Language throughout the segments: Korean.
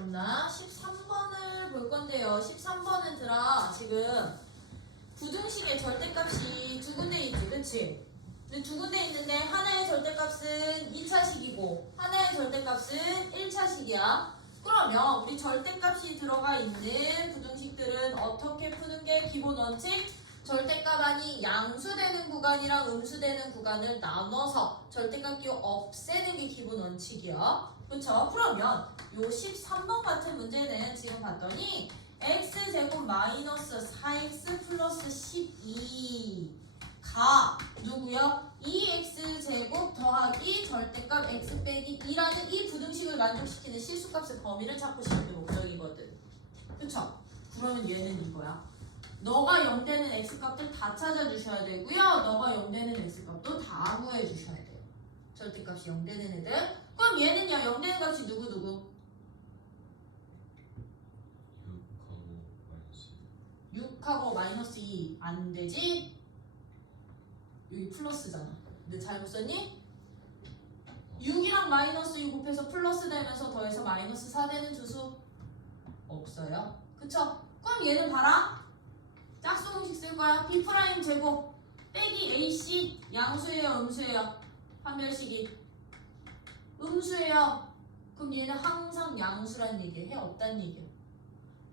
없나? 13번을 볼 건데요. 13번은 들아 지금 부등식의 절대값이 두 군데 있지, 그치? 근데 두 군데 있는데 하나의 절대값은 2차식이고 하나의 절대값은 1차식이야. 그러면 우리 절대값이 들어가 있는 부등식들은 어떻게 푸는 게 기본 원칙? 절대값 안이 양수되는 구간이랑 음수되는 구간을 나눠서 절대값 기호 없애는 게 기본 원칙이야. 그쵸? 그러면 요 13번 같은 문제는 지금 봤더니 x제곱 마이너스 4x 플러스 12가 누구요? 2x제곱 더하기 절대값 x 빼기 2라는 이 부등식을 만족시키는 실수값의 범위를 찾고 싶은 게 목적이거든. 그쵸? 그러면 얘는 이거야. 너가 0 되는 x값들 다 찾아주셔야 되고요. 너가 0 되는 x값도 다 구해주셔야 돼요. 절대값이 0 되는 애들. 그럼 얘는요. 0 되는 값이 누구? 6하고 마이너스 2 안 되지? 여기 플러스잖아. 근데 잘못 썼니? 6이랑 마이너스 2 곱해서 플러스 되면서 더해서 마이너스 4 되는 주수 없어요. 그쵸? 그럼 얘는 봐라. 짝수공식 쓸 거야. B 프라임 제곱 빼기 AC 양수예요, 음수예요? 판별식이 음수예요. 그럼 얘는 항상 양수란 얘기해, 없단 얘기야.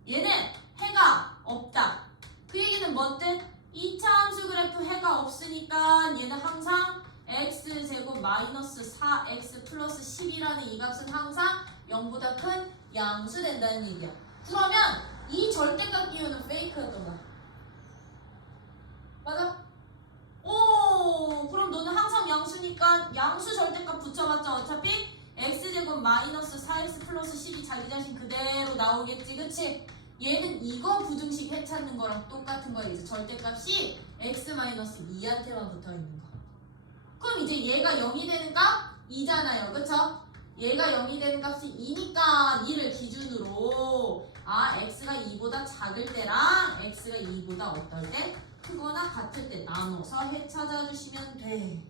얘는 해가 없다. 그 얘기는 뭔데? 2차 함수 그래프 해가 없으니까 얘는 항상 x제곱 마이너스 4x 플러스 10이라는 이 값은 항상 0보다 큰 양수 된다는 얘기야. 그러면 이 절대값 기호는 페이크였던 거야. 맞아? 오, 그럼 너는 항상 양수니까 양수 절대값 붙여봤자 어차피 x제곱 마이너스 4x 플러스 10이 자기 자신 그대로 나오겠지, 그치? 얘는 이거 부등식 해 찾는 거랑 똑같은 거야. 이제 절대값이 x 마이너스 2한테만 붙어 있는 거. 그럼 이제 얘가 0이 되는 값 2잖아요, 그쵸? 얘가 0이 되는 값이 2니까 2를 기준으로 x가 2보다 작을 때랑 x가 2보다 어떨 때? 크거나 같을 때 나눠서 해 찾아주시면 돼.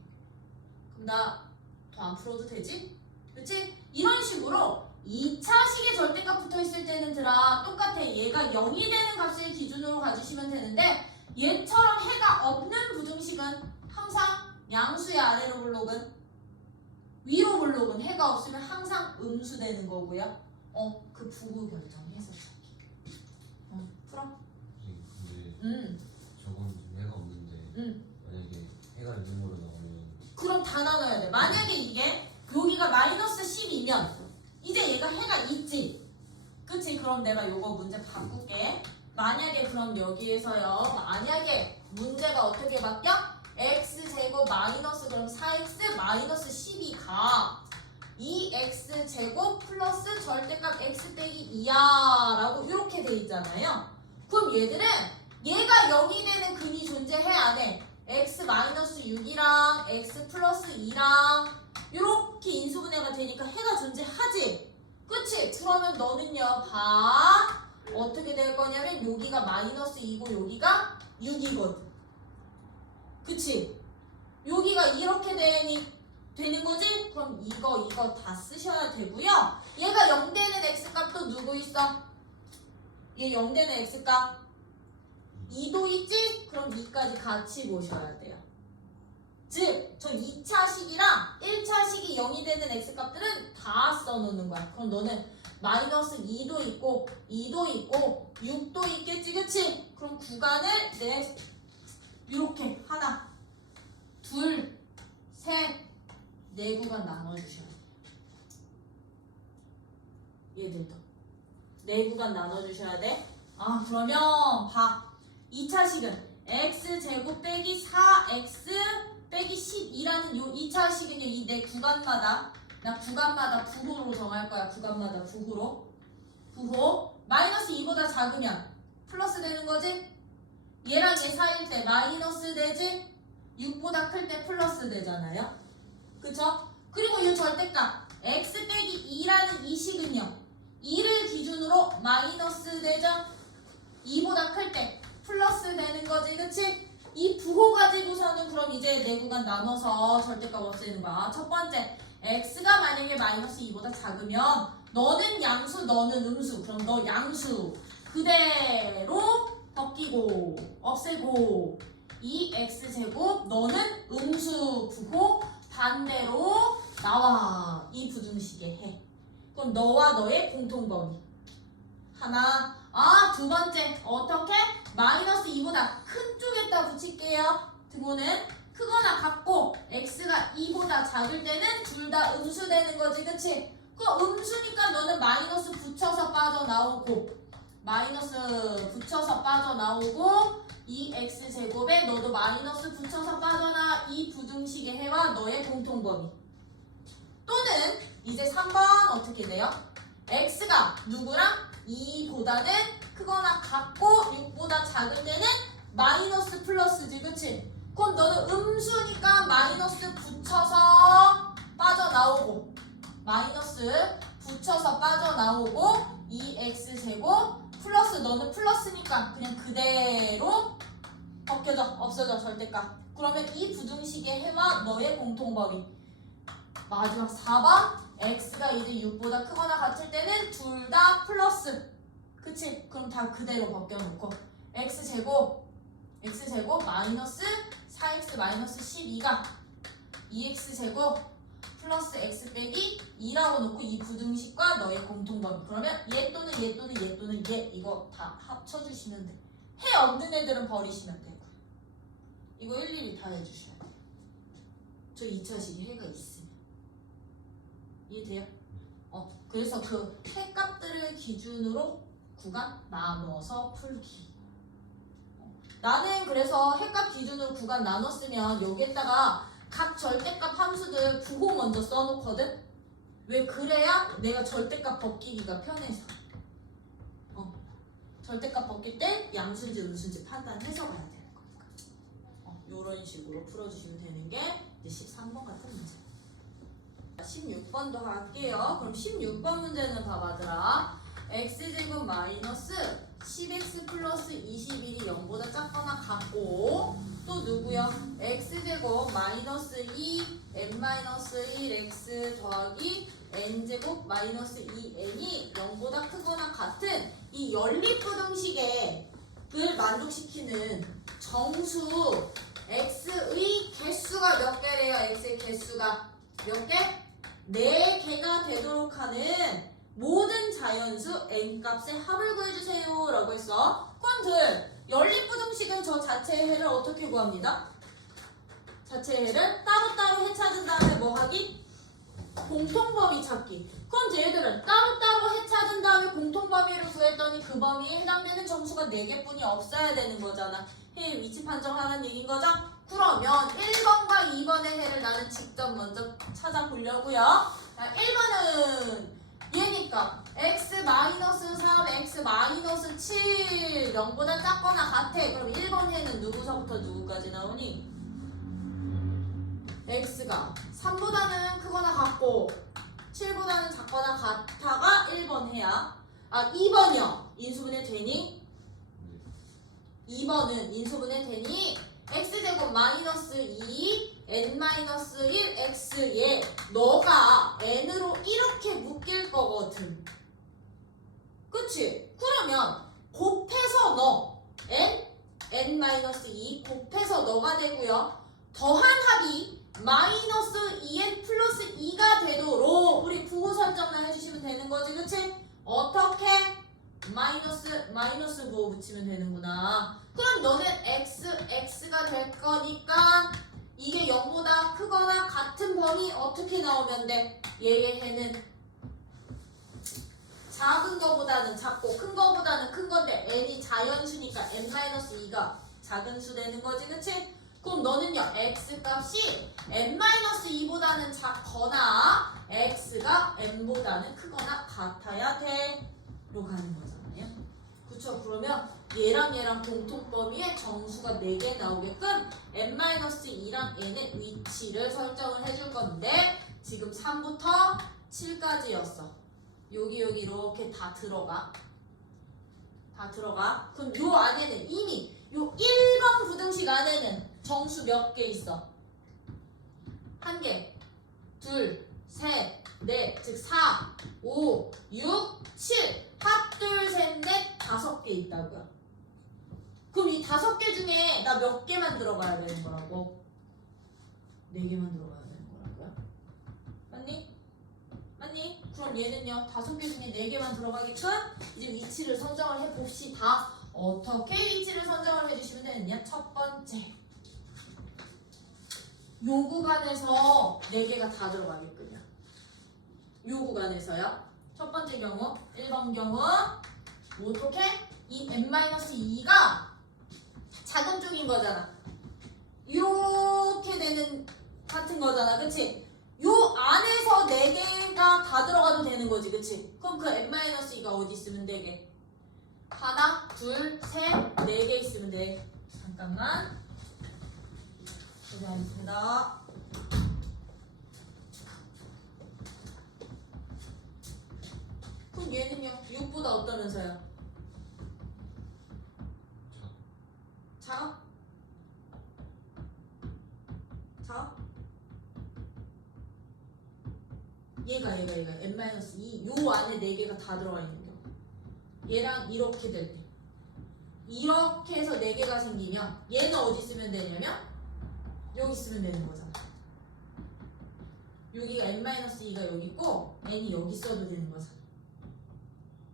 그럼 나 더 안 풀어도 되지? 그치? 이런 식으로 2차식의 절대값 붙어있을 때는 들아 똑같아. 얘가 0이 되는 값을 기준으로 가주시면 되는데 얘처럼 해가 없는 부등식은 항상 양수의 아래로 블록은 위로 블록은 해가 없으면 항상 음수 되는 거고요. 그 부호 결정해서 풀어. 근데 저건 지금 해가 없는데 만약에 해가 있는 거로 나오면 그럼 다 나눠야 돼. 만약에 이게 여기가 마이너스 10이면 이제 얘가 해가 있지. 그치? 그럼 내가 요거 문제 바꿀게. 만약에 그럼 여기에서요. 만약에 문제가 어떻게 바뀌어? x제곱 마이너스 그럼 4x 마이너스 12가 2x제곱 플러스 절대값 x 빼기 2야 라고 이렇게 돼 있잖아요. 그럼 얘들은 얘가 0이 되는 근이 존재해 안 해? x 마이너스 6이랑 x 플러스 2랑 이렇게 인수분해가 되니까 해가 존재하지? 그치? 그러면 너는요 봐 어떻게 될 거냐면 여기가 마이너스 2고 여기가 6이거든. 그치? 여기가 이렇게 되는 거지? 그럼 이거 다 쓰셔야 되고요. 얘가 0 되는 x값도 누구 있어? 얘 0 되는 x값 2도 있지? 그럼 2까지 같이 보셔야 돼요. 즉, 저 2차식이랑 1차식이 0이 되는 x값들은 다 써놓는 거야. 그럼 너는 마이너스 2도 있고 2도 있고 6도 있겠지, 그치? 그럼 구간을 이렇게 하나, 둘, 셋, 네 구간 나눠주셔야 돼. 얘들도 네 구간 나눠주셔야 돼. 그러면 봐. 2차식은 x제곱 빼기 4x 빼기 12라는 요 2차식은요 이 내 구간마다 부호로 정할 거야. 구간마다 부호 마이너스 2보다 작으면 플러스 되는 거지? 얘랑 얘 사이일 때 마이너스 되지? 6보다 클 때 플러스 되잖아요. 그쵸? 그리고 이 절대값 x 빼기 2라는 이 식은요 2를 기준으로 마이너스 되죠? 2보다 클 때 플러스 되는 거지, 그치? 이 부호 가지고서는 그럼 이제 네 구간 나눠서 절대값 없애는 거야. 첫 번째, x가 만약에 마이너스 2보다 작으면 너는 양수, 너는 음수. 그럼 너 양수 그대로 벗기고 없애고 2x제곱 너는 음수 부호 반대로 나와. 이 부등식에 해. 그럼 너와 너의 공통범위 하나. 두 번째 어떻게? 마이너스 2보다 큰 쪽에다 붙일게요. 등호는 크거나 같고 x가 2보다 작을 때는 둘 다 음수 되는 거지, 그치? 그 음수니까 너는 마이너스 붙여서 빠져나오고 마이너스 붙여서 빠져나오고 2x제곱에 너도 마이너스 붙여서 빠져나. 이 부등식의 해와 너의 공통범위. 또는 이제 3번 어떻게 돼요? x가 누구랑? 2보다는 크거나 같고 6보다 작을 때는 마이너스 플러스지, 그치? 그럼 너는 음수니까 마이너스 붙여서 빠져나오고 마이너스 붙여서 빠져나오고 2x제곱 플러스 너는 플러스니까 그냥 그대로 벗겨져 없어져 절대값. 그러면 이 부등식의 해와 너의 공통범위. 마지막 4번 x가 이제 6보다 크거나 같을 때는 둘 다 플러스. 그치? 그럼 다 그대로 벗겨놓고 x제곱 마이너스 4x 마이너스 12가 2x제곱 플러스 x 빼기 2라고 놓고 이 부등식과 너의 공통범위. 그러면 얘 또는 얘 또는 얘 또는 얘 이거 다 합쳐주시면 돼. 해 없는 애들은 버리시면 되고 이거 일일이 다 해주셔야 돼요. 저 2차식이 해가 있으면. 이해돼요? 그래서 그 해 값들을 기준으로 구간 나눠서 풀기. 나는 그래서 해값 기준으로 구간 나눴으면 여기에다가 각 절대값 함수들 부호 먼저 써놓거든? 왜? 그래야 내가 절대값 벗기기가 편해서. 절대값 벗길 때 양수인지 음수인지 판단해서 가야 되는 거니까. 요런 식으로 풀어주시면 되는 게 이제 13번 같은 문제. 16번도 할게요. 그럼 16번 문제는 봐봐들아. x제곱 마이너스 10x 플러스 21이 0보다 작거나 같고 또 누구요? x제곱 마이너스 2 n 마이너스 1x 더하기 n제곱 마이너스 2n이 0보다 크거나 같은 이 연립부등식을 만족시키는 정수 x의 개수가 몇 개래요? x의 개수가 몇 개? 4개가 되도록 하는 모든 자연수 n값의 합을 구해주세요 라고 했어. 그럼 연립부등식은 저 자체의 해를 어떻게 구합니다? 자체의 해를 따로따로 해 찾은 다음에 뭐 하기? 공통범위 찾기. 그럼 얘들은 따로따로 해 찾은 다음에 공통범위를 구했더니 그 범위에 해당되는 정수가 4개뿐이 없어야 되는 거잖아. 해의 위치 판정하는 얘기인 거죠? 그러면 1번과 2번의 해를 나는 직접 먼저 찾아보려고요. 1번은 얘니까 x-3, x-7 0보다 작거나 같아. 그럼 1번 해는 누구서부터 누구까지 나오니? x가 3보다는 크거나 같고 7보다는 작거나 같아가 1번 해야. 2번이요. 인수분해 되니? 2번은 인수분해 되니 x제곱 마이너스 2 n 마이너스 1 x에 너가 n으로 이렇게 묶일 거거든. 그치? 그러면 곱해서 너 n 마이너스 2 곱해서 너가 되고요. 더한 합이 마이너스 2n 플러스 2가 되도록 우리 부호 설정만 해주시면 되는 거지. 그치? 어떻게? 마이너스 부호 붙이면 되는구나. 그럼 너는 x가 될 거니까 이게 0보다 크거나 같은 범위 어떻게 나오면 돼? 얘의 해는 작은 거보다는 작고 큰 거보다는 큰 건데 n이 자연수니까 n-2가 작은 수 되는 거지, 그치? 그럼 너는요 x값이 n-2보다는 작거나 x가 n보다는 크거나 같아야 돼로 가는 거잖아요. 그쵸? 그러면 얘랑 공통범위에 정수가 4개 나오게끔 n-2랑 n의 위치를 설정을 해줄 건데 지금 3부터 7까지였어. 여기 이렇게 다 들어가. 그럼 요 안에는 이미 요 1번 부등식 안에는 정수 몇 개 있어? 1개, 2, 셋, 넷, 즉 4, 5, 6, 7. 합, 둘, 셋, 넷, 5개 있다고요. 그럼 이 5개 중에 나 몇 개만 들어가야 되는 거라고? 4개만 들어가야 되는 거라고요? 맞니? 맞니? 그럼 얘는요, 5개 중에 4개만 들어가게끔 이제 위치를 선정을 해봅시다. 어떻게 위치를 선정을 해주시면 되느냐? 첫 번째, 요 구간에서 4개가 다 들어가게끔요. 요 구간에서요. 첫 번째 경우, 1번 경우 어떻게? 이 n-2가 작은 쪽인 거잖아. 이렇게 되는 같은 거잖아. 그치? 요 안에서 4개가 다 들어가도 되는 거지. 그치? 그럼 그 n-2가 어디 있으면 되게? 하나, 둘, 셋, 4개 있으면 돼. 잠깐만. 고생하셨습니다. 그럼 얘는요? 6보다 어떠면서요? 작아? 작아? 얘가 n-2 요 안에 4개가 다 들어가 있는 경우. 얘랑 이렇게 될 때. 이렇게 해서 4개가 생기면 얘는 어디 쓰면 되냐면 여기 쓰면 되는 거잖아. 여기가 n-2가 여기 있고 n이 여기 써도 되는 거잖아.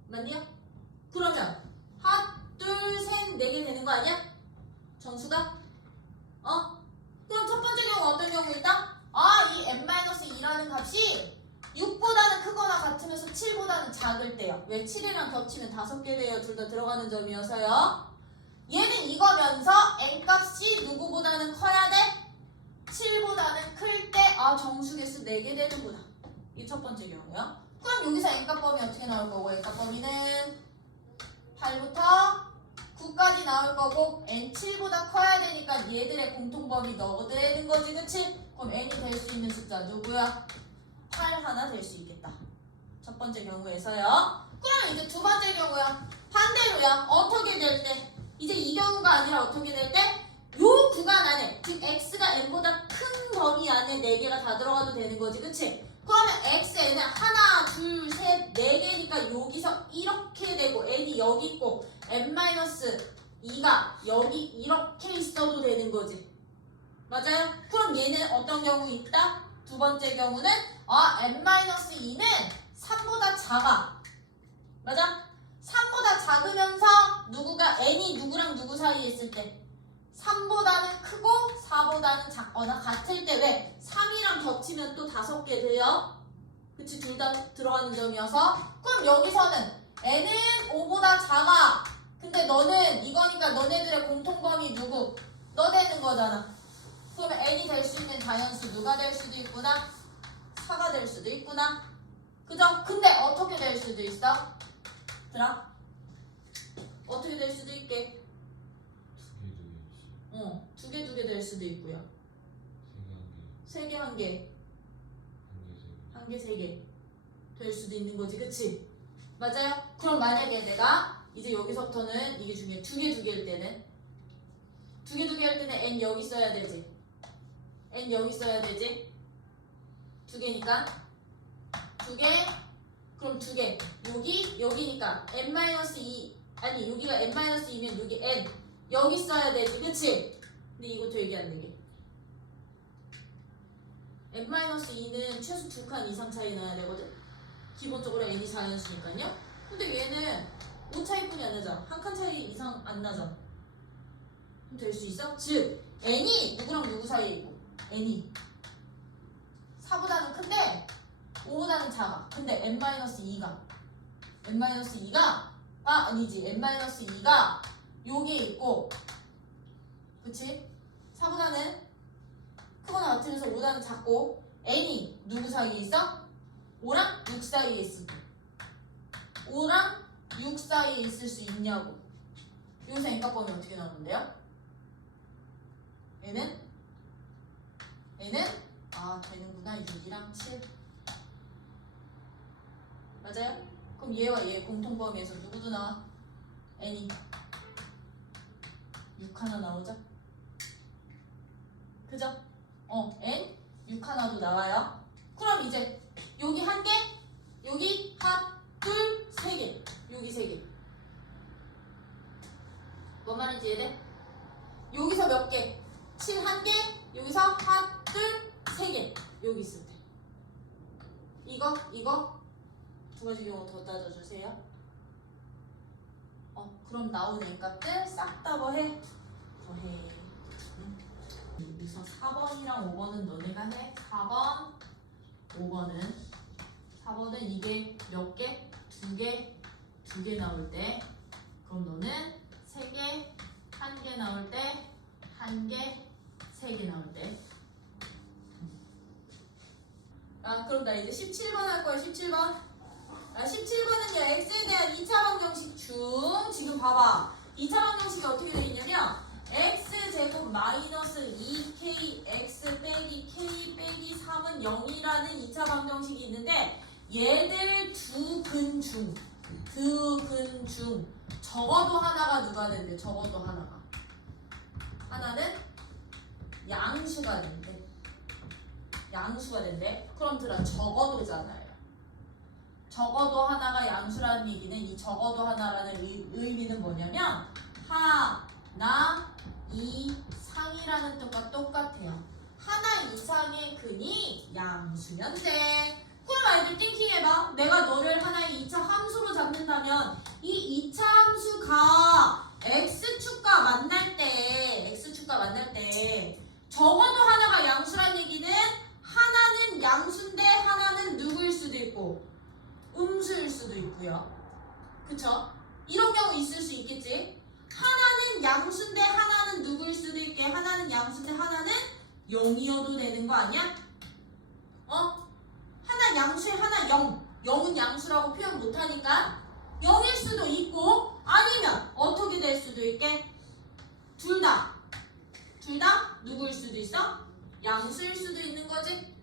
맞냐? 그러면 하나, 둘, 셋, 4개 되는 거 아니야? 정수가? 그럼 첫 번째 경우 어떤 경우 있다? 이 n-2라는 값이 6보다는 크거나 같으면서 7보다는 작을 때요. 왜? 7이랑 겹치면 5개 돼요. 둘 다 들어가는 점이어서요. 얘는 이거면서 n값이 누구보다는 커야 돼? 7보다는 클 때 정수 개수 4개 되는구나. 이 첫 번째 경우요. 그럼 여기서 n값 범위 어떻게 나올 거고, n값 범위는 8부터 9까지 나올 거고 n7보다 커야 되니까 얘들의 공통범위 넣어야 되는 거지. 그치? 그럼 n이 될 수 있는 숫자 누구야? 8 하나 될 수 있겠다. 첫 번째 경우에서요. 그러면 이제 두 번째 경우야. 반대로야. 어떻게 될 때? 이제 이 경우가 아니라 어떻게 될 때? 요 구간 안에, 즉 x가 n보다 큰 범위 안에 4개가 다 들어가도 되는 거지. 그치? 그러면 x는 하나, 둘, 셋, 4개니까 여기서 이렇게 되고 n이 여기 있고 n-2가 여기 이렇게 있어도 되는 거지. 맞아요? 그럼 얘는 어떤 경우 있다? 두 번째 경우는 n-2는 3보다 작아. 맞아? 3보다 작으면서 누구가 n이 누구랑 누구 사이에 있을 때 3보다는 크고 4보다는 작거나 같을 때 왜? 3이랑 겹치면 또 5개 돼요. 그치? 둘 다 들어가는 점이어서. 그럼 여기서는 n은 5보다 작아. 근데 너는 이거니까 너네들의 공통범위 누구? 너 되는 거잖아. 그러면 n이 될 수 있는 자연수 누가 될 수도 있구나? 4가 될 수도 있구나. 그죠? 근데 어떻게 될 수도 있어? 들아? 어떻게 될 수도 있게? 두 개 될 수도 있고요. 3개 1개. 1개 3개 될 수도 있는 거지. 그치? 맞아요? 그럼 만약에 내가 이제 여기서부터는 이게 중에 2개일 때는 2개 할 때는 n 여기 써야 되지. n 여기 써야 되지. 2개니까 2개. 그럼 2개. 여기니까 n-2 아니 여기가 n-2면 여기 n 여기 써야 되지. 그치? 근데 이거 되게 안 되게. n-2는 최소 2칸 이상 차이 나야 되거든. 기본적으로 n이 자연수니까요. 근데 얘는 5 차이뿐이 안 나잖아. 한 칸 차이 이상 안 나잖아. 그럼 될 수 있어? 즉 n이 누구랑 누구 사이에 있고 n이 4보다는 큰데 5보다는 작아. 근데 n-2가 아니지. n-2가 여기에 있고 그치? 4보다는 크거나 같으면서 5보다는 작고 n이 누구 사이에 있어? 5랑 6 사이에 있을 때 5랑 6 사이에 있을 수 있냐고. 여기서 n값 범위 어떻게 나오는데요? 얘는 되는구나. 6이랑 7 맞아요? 그럼 얘와 얘 공통범위에서 누구도 나와? n이 6 하나 나오죠? 그죠? n 6 하나도 나와요. 그럼 이제 여기 한 개, 여기 핫, 둘, 세 개, 여기 세 개. 뭔 말인지 이해돼? 여기서 몇 개? 7 한 개, 여기서 핫, 둘, 세 개. 여기 있을 때. 이거 두 가지 경우 더 따져주세요. 그럼 나오는 n값들 싹 다 더해. 여기서 4번이랑 5번은 너네가 해. 4번은 이게 몇 개? 두 개 나올 때. 그럼 너는 3개, 1개 나올 때, 1개, 3개 나올 때. 그럼 나 이제 17번 할 거야. 17번. 17번은요, x에 대한 2차 방정식 중, 지금 봐봐. 2차 방정식이 어떻게 되어 있냐면, x제곱 마이너스 2k x 빼기 k 빼기 3은 0이라는 2차 방정식이 있는데, 얘들 두 근 중, 적어도 하나가 누가 된대? 적어도 하나가. 하나는 양수가 된대. 그럼 들어, 적어도잖아요. 적어도 하나가 양수라는 얘기는, 이 적어도 하나라는 의미는 뭐냐면 하나 이상이라는 뜻과 똑같아요. 하나 이상의 근이 양수면 돼. 그럼 아이들 띵킹해봐. 내가 너를 하나의 2차 함수로 잡는다면 이 2차 함수가 x축과 만날 때 적어도 하나가 양수란 얘기는 하나는 양수인데 하나는 누구일 수도 있고 음수일 수도 있고요. 그쵸? 이런 경우 있을 수 있겠지? 하나는 양수인데 하나는 누구일 수도 있게, 하나는 양수인데 하나는 0이어도 되는 거 아니야? 하나 양수에 하나 0. 0은 양수라고 표현 못하니까 0일 수도 있고, 아니면 어떻게 될 수도 있게, 둘 다 누구일 수도 있어? 양수일 수도 있는 거지?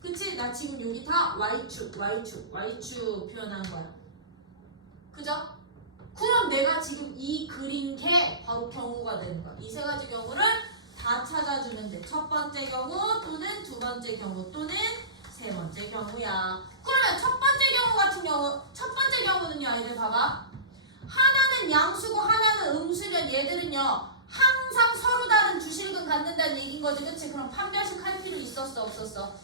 그치? 나 지금 여기 다 y축 표현한 거야. 그죠? 그럼 내가 지금 이 그린 게 바로 경우가 되는 거야. 이 세 가지 경우를 다 찾아주면 돼. 첫 번째 경우 또는 두 번째 경우 또는 세 번째 경우야. 그러면 첫 번째 경우는요, 아이들 봐봐. 하나는 양수고 하나는 음수면 얘들은요 항상 서로 다른 주실근 갖는다는 얘기인 거지. 그치? 그럼 판별식 할 필요 있었어 없었어?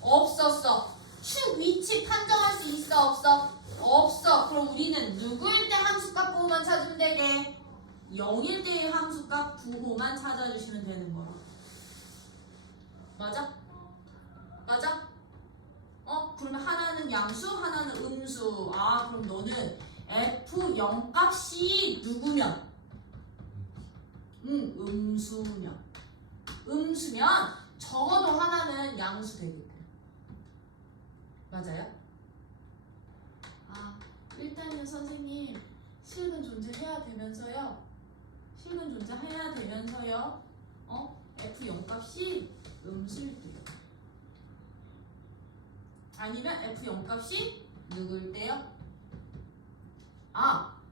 없었어. 축 위치 판정할 수 있어 없어? 없어. 그럼 우리는 누구일 때 함수값 부호만 찾으면 되게? 0일 때의 함수값 부호만 찾아주시면 되는 거야. 맞아? 그러면 하나는 양수, 하나는 음수. 그럼 너는 F0 값이 누구면? 음수면 적어도 하나는 양수 되겠대. 맞아요? 일단은 선생님 실근 존재해야 되면서요. F0 값이 음수일 때요. 아니면 F0 값이 누구일 때요?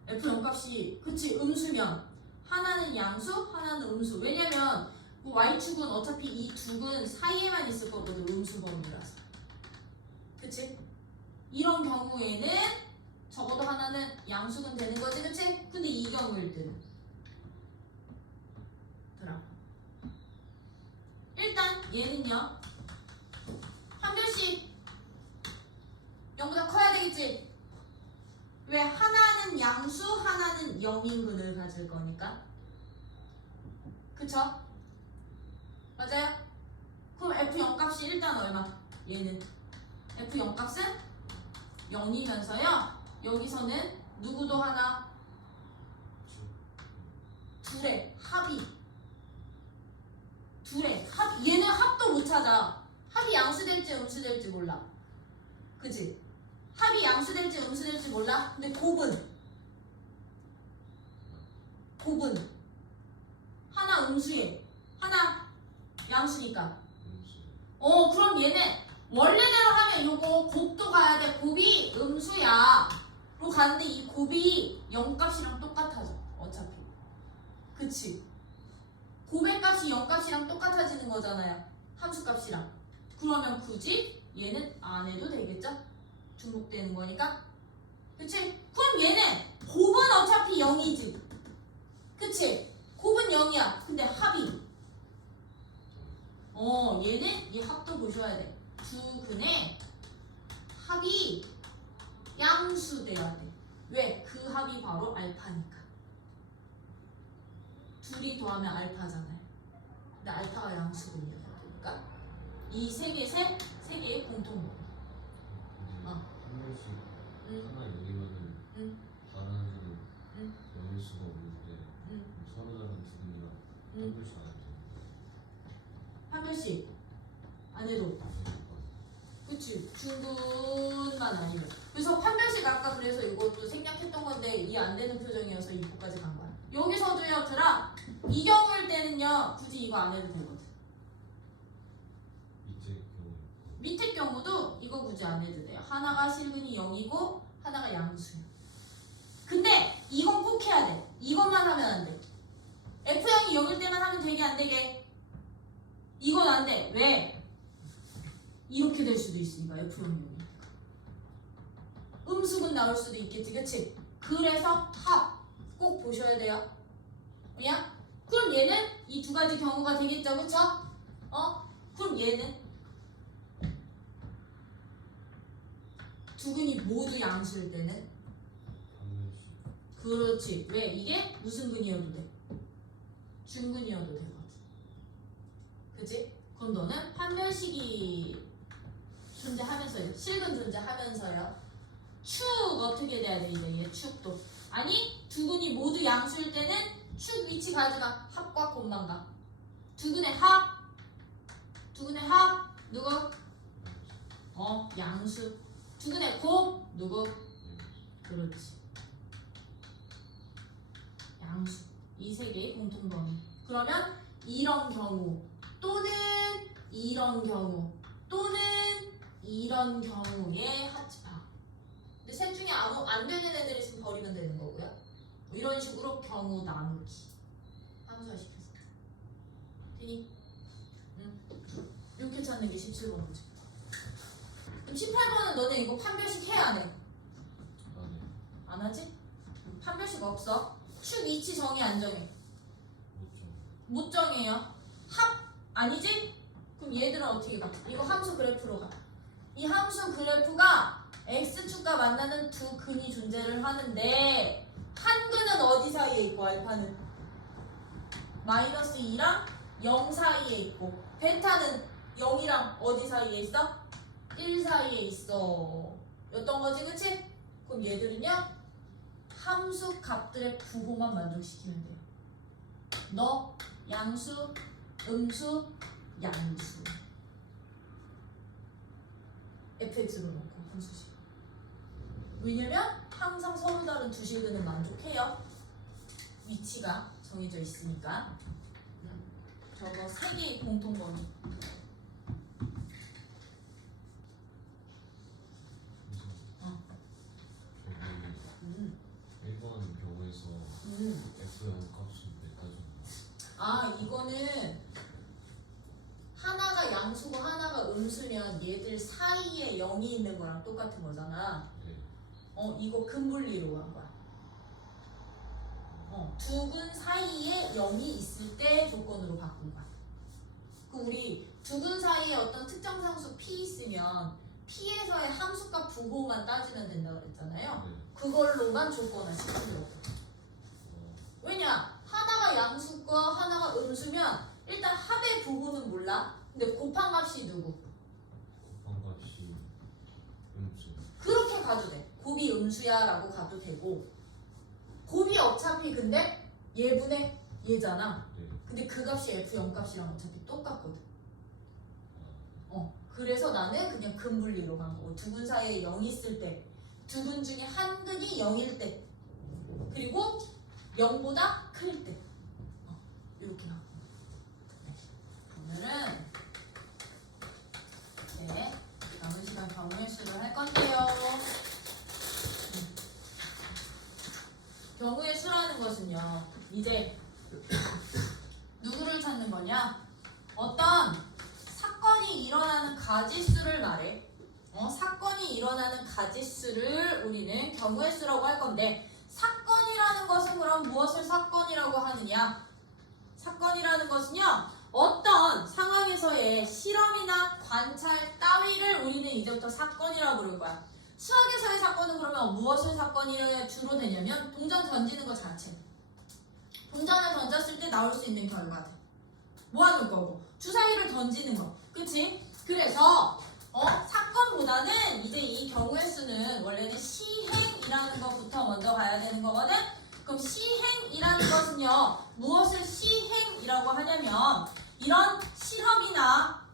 F0 값이 그치 음수면 하나는 양수, 하나는 음수. 왜냐면 y축은 어차피 이 두 근 사이에만 있을 거거든. 음수 범위라서. 그치? 이런 경우에는 적어도 하나는 양수근 되는 거지. 그치? 근데 이 경우일 때는 일단 얘는요 한별씩 0보다 커야 되겠지? 왜? 하나는 양수, 하나는 0인 근을 가질 거니까. 그쵸? 맞아요? 그럼 F0 값이 일단 얼마? 얘는 F0 값은 0이면서요 여기서는 누구도 하나 둘의 합이 얘는 합도 못 찾아. 합이 양수될지 음수될지 몰라. 그치? 합이 양수될지 음수될지 몰라. 근데 곱은 하나 음수에 하나 양수니까. 그럼 얘는 원래대로 하면 요거 곱도 가야 돼. 곱이 음수야 로 가는데 이 곱이 0값이랑 똑같아져 어차피. 그치? 곱의 값이 0값이랑 똑같아지는 거잖아요. 함수값이랑. 그러면 굳이 얘는 안 해도 되겠죠? 중복되는 거니까. 그치? 그럼 얘는 곱은 어차피 0이지. 그치? 곱은 0이야. 근데 합이. 얘는 이 합도 보셔야 돼. 두 근의 합이 양수돼야 돼. 왜? 그 합이 바로 알파니까. 둘이 더하면 알파잖아요. 근데 알파가 양수분이어야 되니까. 이 세 개의 공통점. 한 번씩 응. 하나 여기면은 응. 다른 애들은 응. 여길 수가 없는데 응. 서로 다른 두 분이랑 응. 한 번씩 안 해도 한 별씩 안 해도. 그치? 중근만 아니면. 그래서 판별식 아까 그래서 이것도 생략했던 건데 이 안 되는 표정이어서 2포까지 간 거야. 여기서도요, 들아. 이 경우일 때는요, 굳이 이거 안 해도 되거든. 밑에 경우도 이거 굳이 안 해도 돼요. 하나가 실근이 0이고 하나가 양수야. 근데 이건 꼭 해야 돼. 이것만 하면 안 돼. F형이 0일 때만 하면 되게 안 되게. 이건 안 돼. 왜? 이렇게 될 수도 있으니까 F형이 0이니까. 음수근 나올 수도 있겠지. 그치? 그래서 합 꼭 보셔야 돼요. 뭐야? 그럼 얘는 이 두 가지 경우가 되겠죠. 그쵸? 그럼 얘는 두 근이 모두 양수일 때는 그렇지. 왜? 이게 무슨 근이어도 돼? 중근이어도 되거든. 그치? 그럼 너는 판별식이 존재하면서요. 실근 존재하면서요. 축 어떻게 돼야 돼? 이제 얘 축도. 아니 두 근이 모두 양수일 때는 축 위치 가지마. 합과 곱만 가. 두 근의 합. 두 근의 합. 누구? 양수. 두 근의 곱. 누구? 그렇지. 양수. 이 세 개의 공통범위. 그러면 이런 경우 또는 이런 경우 또는 이런 경우의 합집합. 근데 셋 중에 아무 안 되는 애들 있으면 버리면 되는 거고요. 뭐 이런 식으로 경우 나누기. 함수화 시켜서. 되니? 이렇게 찾는 게 17번 문제. 그럼 18번은 너네 이거 판별식 해 안 해? 안 하지? 판별식 없어. 축 위치 정해 안 정해? 못 정해요. 합 아니지? 그럼 얘들은 어떻게 가? 이거 함수 그래프로 가. 이 함수 그래프가 x축과 만나는 두 근이 존재를 하는데 한 근은 어디 사이에 있고 알파는? 마이너스 2랑 0 사이에 있고 베타는 0이랑 어디 사이에 있어? 1 사이에 있어. 였던 거지, 그치? 그럼 얘들은요 함수 값들의 부호만 만족시키면 돼요. 너 양수, 음수, 양수. fx로 놓고 함수식. 왜냐면 항상 서로 다른 두 실근은 만족해요. 위치가 정해져 있으니까. 저거 세 개의 공통범위. 저기 1번 경우에서 F형 값은 몇 가지? 이거는 하나가 양수고 하나가 음수면 얘들 사이에 0이 있는 거랑 똑같은 거잖아. 네. 이거 근분리로 한 거야. 두 근 사이에 0이 있을 때 조건으로 바꾼 거야. 그 우리 두 근 사이에 어떤 특정 상수 P 있으면 P에서의 함수값 부호만 따지면 된다고 그랬잖아요. 네. 그걸로만 조건을 시키는 거야. 왜냐? 하나가 양수과 하나가 음수면 일단 합의 부호는 몰라. 근데 곱한 값이 누구? 곱한 값이 음수. 그렇게 가도 돼. 곱이 음수야 라고 가도 되고 곱이 어차피 근데 얘분의 얘잖아. 네. 근데 그 값이 F0 값이랑 어차피 똑같거든. 그래서 나는 그냥 근분리로 간 거고 두 근 사이에 0이 있을 때 두 근 중에 한 근이 0일 때 그리고 0보다 클 때 이렇게 나온 거야. 오늘은 남은 시간 경우의 수를 할 건데요. 경우의 수라는 것은요 이제 누구를 찾는 거냐? 어떤 사건이 일어나는 가지수를 말해. 사건이 일어나는 가지수를 우리는 경우의 수라고 할 건데 사건이라는 것은 그럼 무엇을 사건이라고 하느냐? 사건이라는 것은요. 어떤 상황에서의 실험이나 관찰 따위를 우리는 이제부터 사건이라고 부를 거야. 수학에서의 사건은 그러면 무엇을 사건이 주로 되냐면 동전 던지는 것 자체. 동전을 던졌을 때 나올 수 있는 결과들. 모아놓을 거고 주사위를 던지는 거. 그치? 그래서 사건보다는 이제 이 경우의 수는 원래는 시행이라는 것부터 먼저 가야 되는 거거든. 그럼 시행이라는 것은요. 무엇을 시행이라고 하냐면 이런 실험이나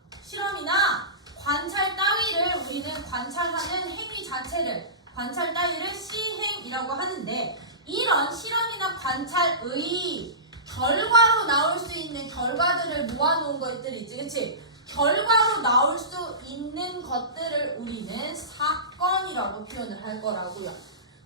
관찰 따위를 우리는 관찰하는 행위 자체를 관찰 따위를 시행이라고 하는데 이런 실험이나 관찰의 결과로 나올 수 있는 결과들을 모아놓은 것들 있지, 그치? 결과로 나올 수 있는 것들을 우리는 사건이라고 표현을 할 거라고요.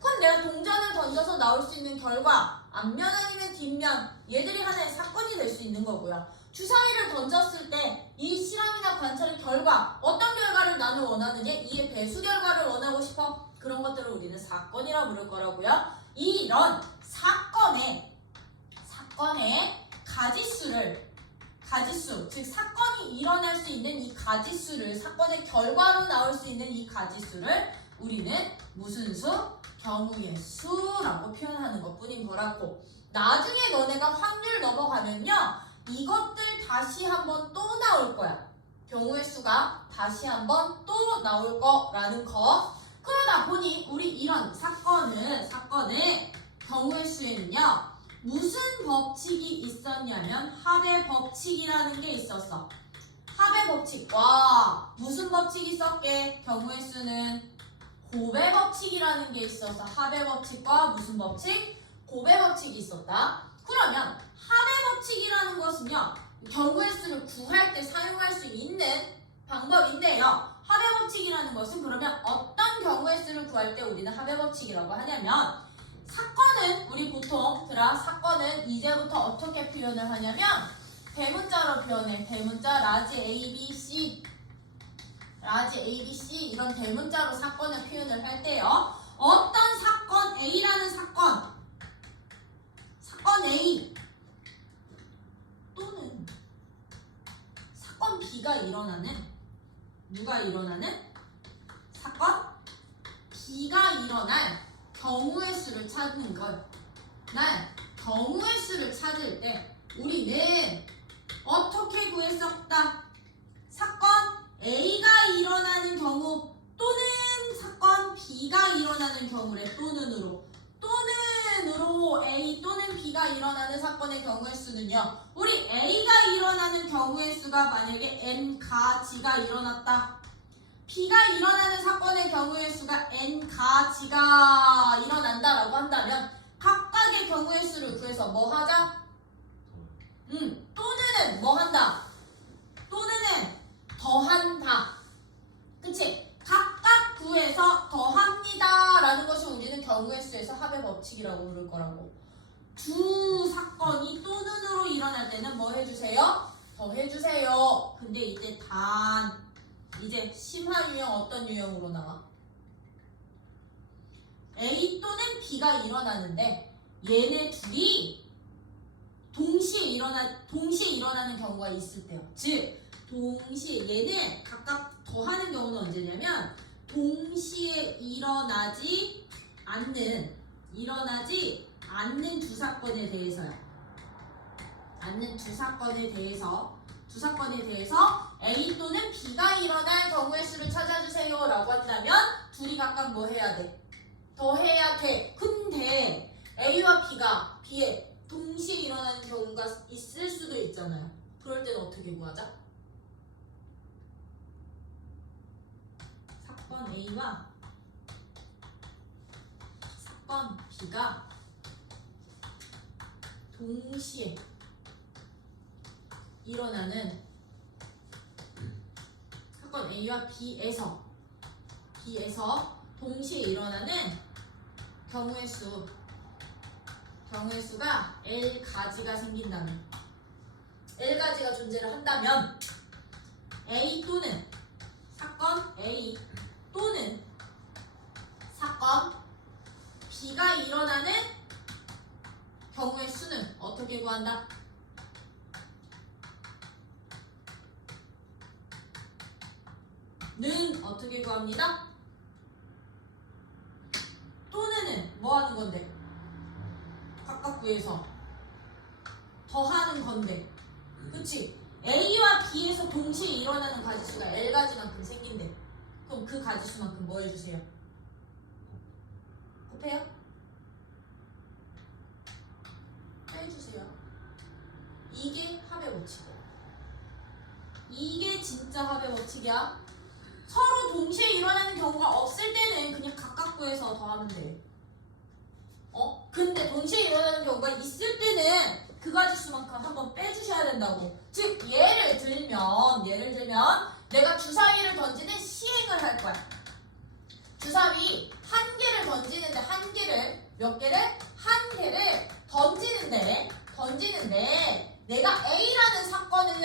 그럼 내가 동전을 던져서 나올 수 있는 결과, 앞면 아니면 뒷면, 얘들이 하나의 사건이 될 수 있는 거고요. 주사위를 던졌을 때 이 실험이나 관찰의 결과, 어떤 결과를 나는 원하느냐? 이의 배수 결과를 원하고 싶어? 그런 것들을 우리는 사건이라고 부를 거라고요. 이런 사건의 가지수, 즉 사건이 일어날 수 있는 이 가지수를 사건의 결과로 나올 수 있는 이 가지수를 우리는 무슨 수? 경우의 수라고 표현하는 것뿐인 거라고. 나중에 너네가 확률 넘어가면요. 이것들 다시 한번 또 나올 거야. 경우의 수가 다시 한번 또 나올 거라는 거. 그러다 보니 우리 이런 사건의 경우의 수에는요. 무슨 법칙이 있었냐면 합의 법칙이라는 게 있었어. 합의 법칙과 무슨 법칙이 있었게? 경우의 수는 곱의 법칙이라는 게 있어서 합의 법칙과 무슨 법칙? 곱의 법칙이 있었다. 그러면 합의 법칙이라는 것은요. 경우의 수를 구할 때 사용할 수 있는 방법인데요. 합의 법칙이라는 것은 그러면 어떤 경우의 수를 구할 때 우리는 합의 법칙이라고 하냐면 사건은 우리 보통 사건은 이제부터 어떻게 표현을 하냐면 대문자로 표현해. 대문자 라지 ABC 이런 대문자로 사건을 표현을 할 때요. 어떤 사건 A라는 사건 A 또는 사건 B가 일어나는 사건 B가 일어날 경우의 수를 찾는 것. 경우의 수를 찾을 때 우리는 어떻게 구했었다? 사건 A가 일어나는 경우 또는 사건 B가 일어나는 경우래. 또는으로 A 또는 B가 일어나는 사건의 경우의 수는요. 우리 A가 일어나는 경우의 수가 만약에 N가지가 일어났다. B가 일어나는 사건의 경우의 수가 N가지가 일어난다라고 한다면 각각의 경우의 수를 구해서 뭐 하자? 또는 뭐 한다? 또는 더한다. 그치? 각각 구해서 더합니다 라는 것이 우리는 경우의 수에서 합의 법칙이라고 부를 거라고. 두 사건이 또는으로 일어날 때는 뭐 해주세요? 더해주세요. 근데 이제 심한 유형 어떤 유형으로 나와? A 또는 B가 일어나는데 얘네 둘이 동시에 일어나는 경우가 있을 때요. 즉 동시에 얘는 각각 더하는 경우는 언제냐면 동시에 일어나지 않는 두 사건에 대해서 A 또는 B가 일어날 경우의 수를 찾아주세요 라고 한다면 둘이 각각 뭐 해야 돼? 더해야 돼. 근데 A와 B가 B에 동시에 일어나는 경우가 있을 수도 있잖아요. 그럴 때는 어떻게 구하자? 사건 A와 사건 B가 동시에 일어나는 사건 A와 B에서 동시에 일어나는 경우의 수가 L가지가 생긴다면 L가지가 존재를 한다면 A 또는 사건 A 또는 사건 B가 일어나는 경우의 수는 어떻게 구한다? 는 어떻게 구합니다? 또는 뭐 하는 건데? 각각 구해서 더하는 건데, 그치? A와 B에서 동시에 일어나는 가지수가 L가지만큼 생긴대. 그럼 그 가지수만큼 뭐 해주세요? 곱해요? 빼주세요. 이게 합의 법칙이야. 이게 진짜 합의 법칙이야. 서로 동시에 일어나는 경우가 없을 때는 그냥 각각 구해서 더하면 돼. 근데 동시에 일어나는 경우가 있을 때는 그 가지수만큼 한번 빼주셔야 된다고. 즉 예를 들면 내가 주사위를 던지는 시행을 할 거야. 주사위 한 개를 던지는데 한 개를 몇 개를? 한 개를 던지는데 내가 A라는 사건은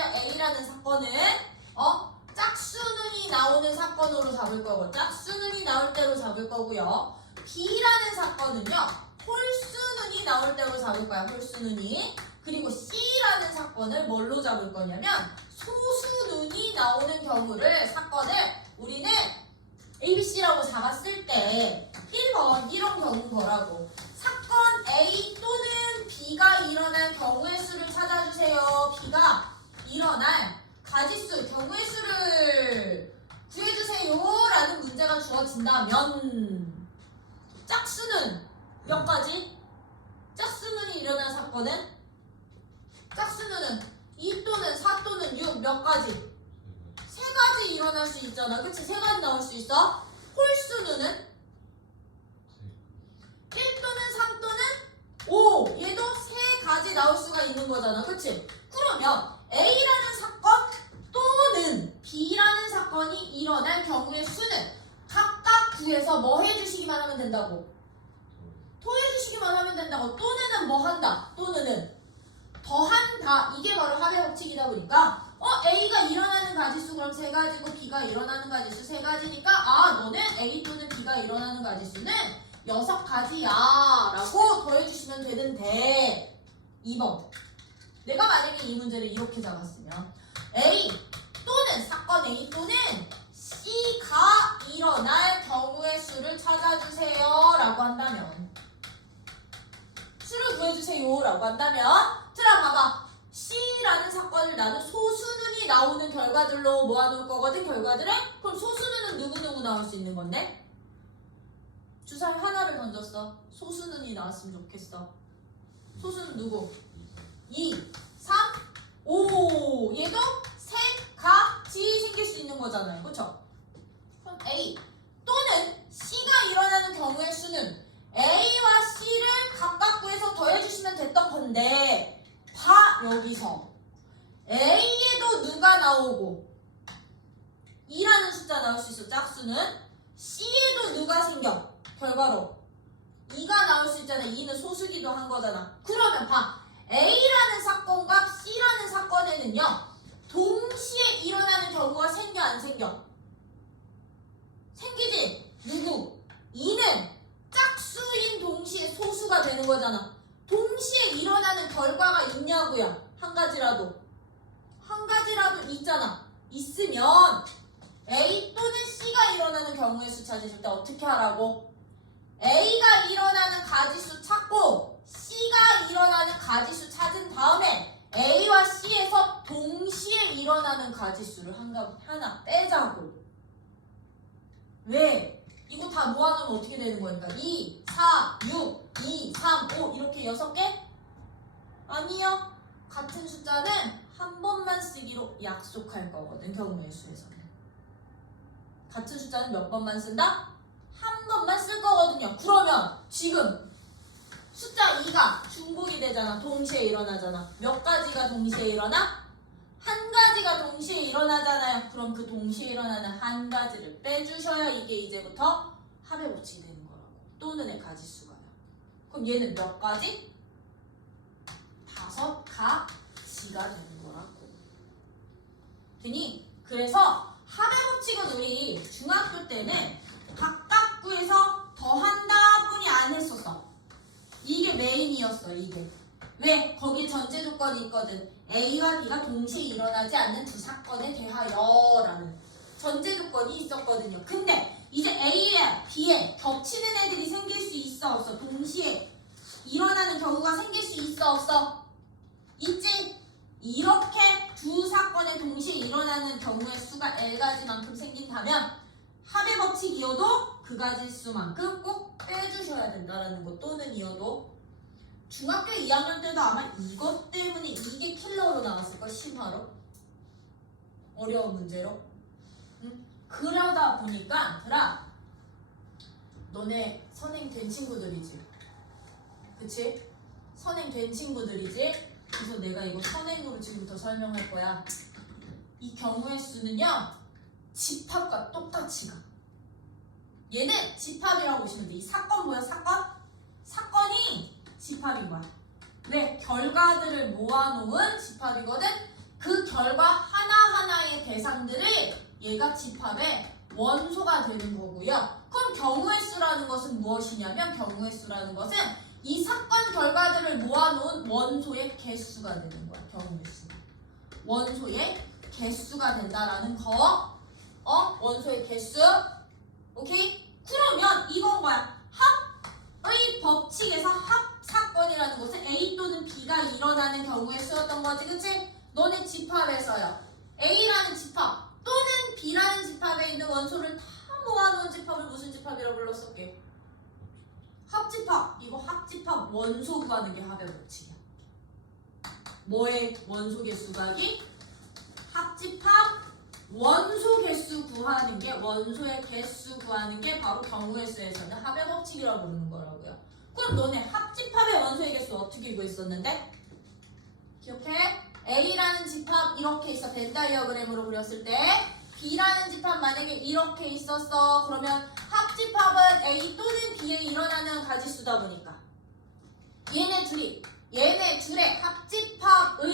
짝수는이 나오는 사건으로 잡을 거고 짝수는이 나올 때로 잡을 거고요. B라는 사건은요 홀수는이 나올 때로 잡을 거야. 홀수는이. 그리고 C라는 사건을 뭘로 잡을 거냐면 소수는이 나오는 사건을 우리는 ABC라고 잡았을 때 1번 이런 경우인 거라고. 사건 A 또는 B가 일어날 경우의 수를 찾아주세요. B가 일어날 가지수 경우의 수를 구해주세요 라는 문제가 주어진다면 짝수는 몇 가지? 짝수는이 일어난 사건은? 짝수는 2 또는 4 또는 6 몇 가지? 3가지 일어날 수 있잖아. 그치? 3가지 나올 수 있어. 홀수는? 1 또는 3 또는 5 얘도 3가지 나올 수가 있는 거잖아. 그치? 그러면 A라는 사건 또는 B라는 사건이 일어날 경우의 수는 각각 구해서 뭐 해주시기만 하면 된다고? 더해주시기만 하면 된다고. 또는은 뭐 한다? 또는은 더한다. 이게 바로 합의 법칙이다 보니까 A가 일어나는 가지수 그럼 3가지고 B가 일어나는 가지수 3가지니까 너는 A 또는 B가 일어나는 가지수는 6가지야 라고 더해주시면 되는데 2번 내가 만약에 이 문제를 이렇게 잡았으면 A 또는 사건 A 또는 C가 일어날 경우의 수를 찾아주세요 라고 한다면 수를 구해주세요 라고 한다면 들어봐봐. C라는 사건을 나는 소수는이 나오는 결과들로 모아놓을 거거든. 결과들을. 그럼 소수는은 누구누구 나올 수 있는 건데? 주사위 하나를 던졌어. 소수는이 나왔으면 좋겠어. 소수는 누구? 2, 3, 5 얘도 3같이 생길 수 있는 거잖아요. 그쵸? 그럼 A 또는 C가 일어나는 경우의 수는 A와 C를 각각 구해서 더해주시면 됐던 건데 여기서 A에도 누가 나오고 2라는 숫자 나올 수 있어. 짝수는 C에도 누가 생겨? 결과로 2가 나올 수 있잖아. 2는 소수기도 한 거잖아. 그러면 A라는 사건과 C라는 사건에는요 동시에 일어나는 경우가 생겨 안 생겨? 생기지? 누구? 2는 짝수인 동시에 소수가 되는 거잖아. 동시에 일어나는 결과가 있냐고요. 한 가지라도 있잖아. 있으면 A 또는 C가 일어나는 경우의 수 찾으실 때 어떻게 하라고? A가 일어나는 가지수 찾고 C가 일어나는 가지수 찾은 다음에 A와 C에서 동시에 일어나는 가지수를 하나 빼자고. 왜? 이거 다 모아놓으면 어떻게 되는 거니까 2, 4, 6, 2, 3, 5 이렇게 6개? 아니요. 같은 숫자는 한 번만 쓰기로 약속할 거거든. 경우의 수에서는. 같은 숫자는 몇 번만 쓴다? 한 번만 쓸 거거든요. 그러면 지금 숫자 2가 중복이 되잖아. 동시에 일어나잖아. 몇 가지가 동시에 일어나? 한 가지가 동시에 일어나잖아요. 그럼 그 동시에 일어나는 한 가지를 빼주셔야 이게 이제부터 합의 법칙이 되는 거라고. 또는의 가지수가요. 그럼 얘는 몇 가지? 5가지가 되는 거라고. 되니? 그래서 합의 법칙은 우리 중학교 때는 각각 구에서 더한다 뿐이 안 했었어. 이게 메인이었어. 이게 왜? 거기에 전제 조건이 있거든. A와 B가 동시에 일어나지 않는 두 사건에 대하여 라는 전제 조건이 있었거든요. 근데 이제 A에 B에 겹치는 애들이 생길 수 있어 없어? 동시에 일어나는 경우가 생길 수 있어 없어? 있지? 이렇게 두 사건에 동시에 일어나는 경우의 수가 L가지만큼 생긴다면 합의 법칙이어도 그 가지 수만큼 꼭 빼주셔야 된다라는 거. 또는 이어도 중학교 2학년 때도 아마 이것 때문에 이게 킬러로 나왔을걸. 심화로 어려운 문제로. 응? 그러다 보니까 들아 너네 선행 된 친구들이지, 그치? 선행 된 친구들이지. 그래서 내가 이거 선행으로 지금부터 설명할 거야. 이 경우의 수는요 집합과 똑같이 가. 얘는 집합이라고 보시면 돼. 이 사건 뭐야? 사건이 집합인 거야. 왜? 결과들을 모아놓은 집합이거든. 그 결과 하나하나의 대상들을 얘가 집합의 원소가 되는 거고요. 그럼 경우의 수라는 것은 무엇이냐면 경우의 수라는 것은 이 사건 결과들을 모아놓은 원소의 개수가 되는 거야. 경우의 수. 원소의 개수가 된다라는 거. 원소의 개수. 오케이? 그러면 이건 뭐야? 합의 법칙에서 합사건이라는 것은 A 또는 B가 일어나는 경우의 수였던 거지, 그치? 너네 집합에서요. A라는 집합 또는 B라는 집합에 있는 원소를 다 모아놓은 집합을 무슨 집합이라고 불렀었게? 합집합. 이거 합집합 원소 구하는 게 합의 법칙이야. 뭐의 원소 개수 구하기? 합집합 원소 개수 구하는 게, 원소의 개수 구하는 게 바로 경우의 수에서는 합의 법칙이라고 부르는 거라고요. 그럼 너네 합집합의 원소의 개수 어떻게 구했었는데? 기억해? A라는 집합 이렇게 있어. 벤 다이어그램으로 그렸을 때 B라는 집합 만약에 이렇게 있었어. 그러면 합집합은 A 또는 B에 일어나는 가지수다 보니까 얘네 둘의 합집합의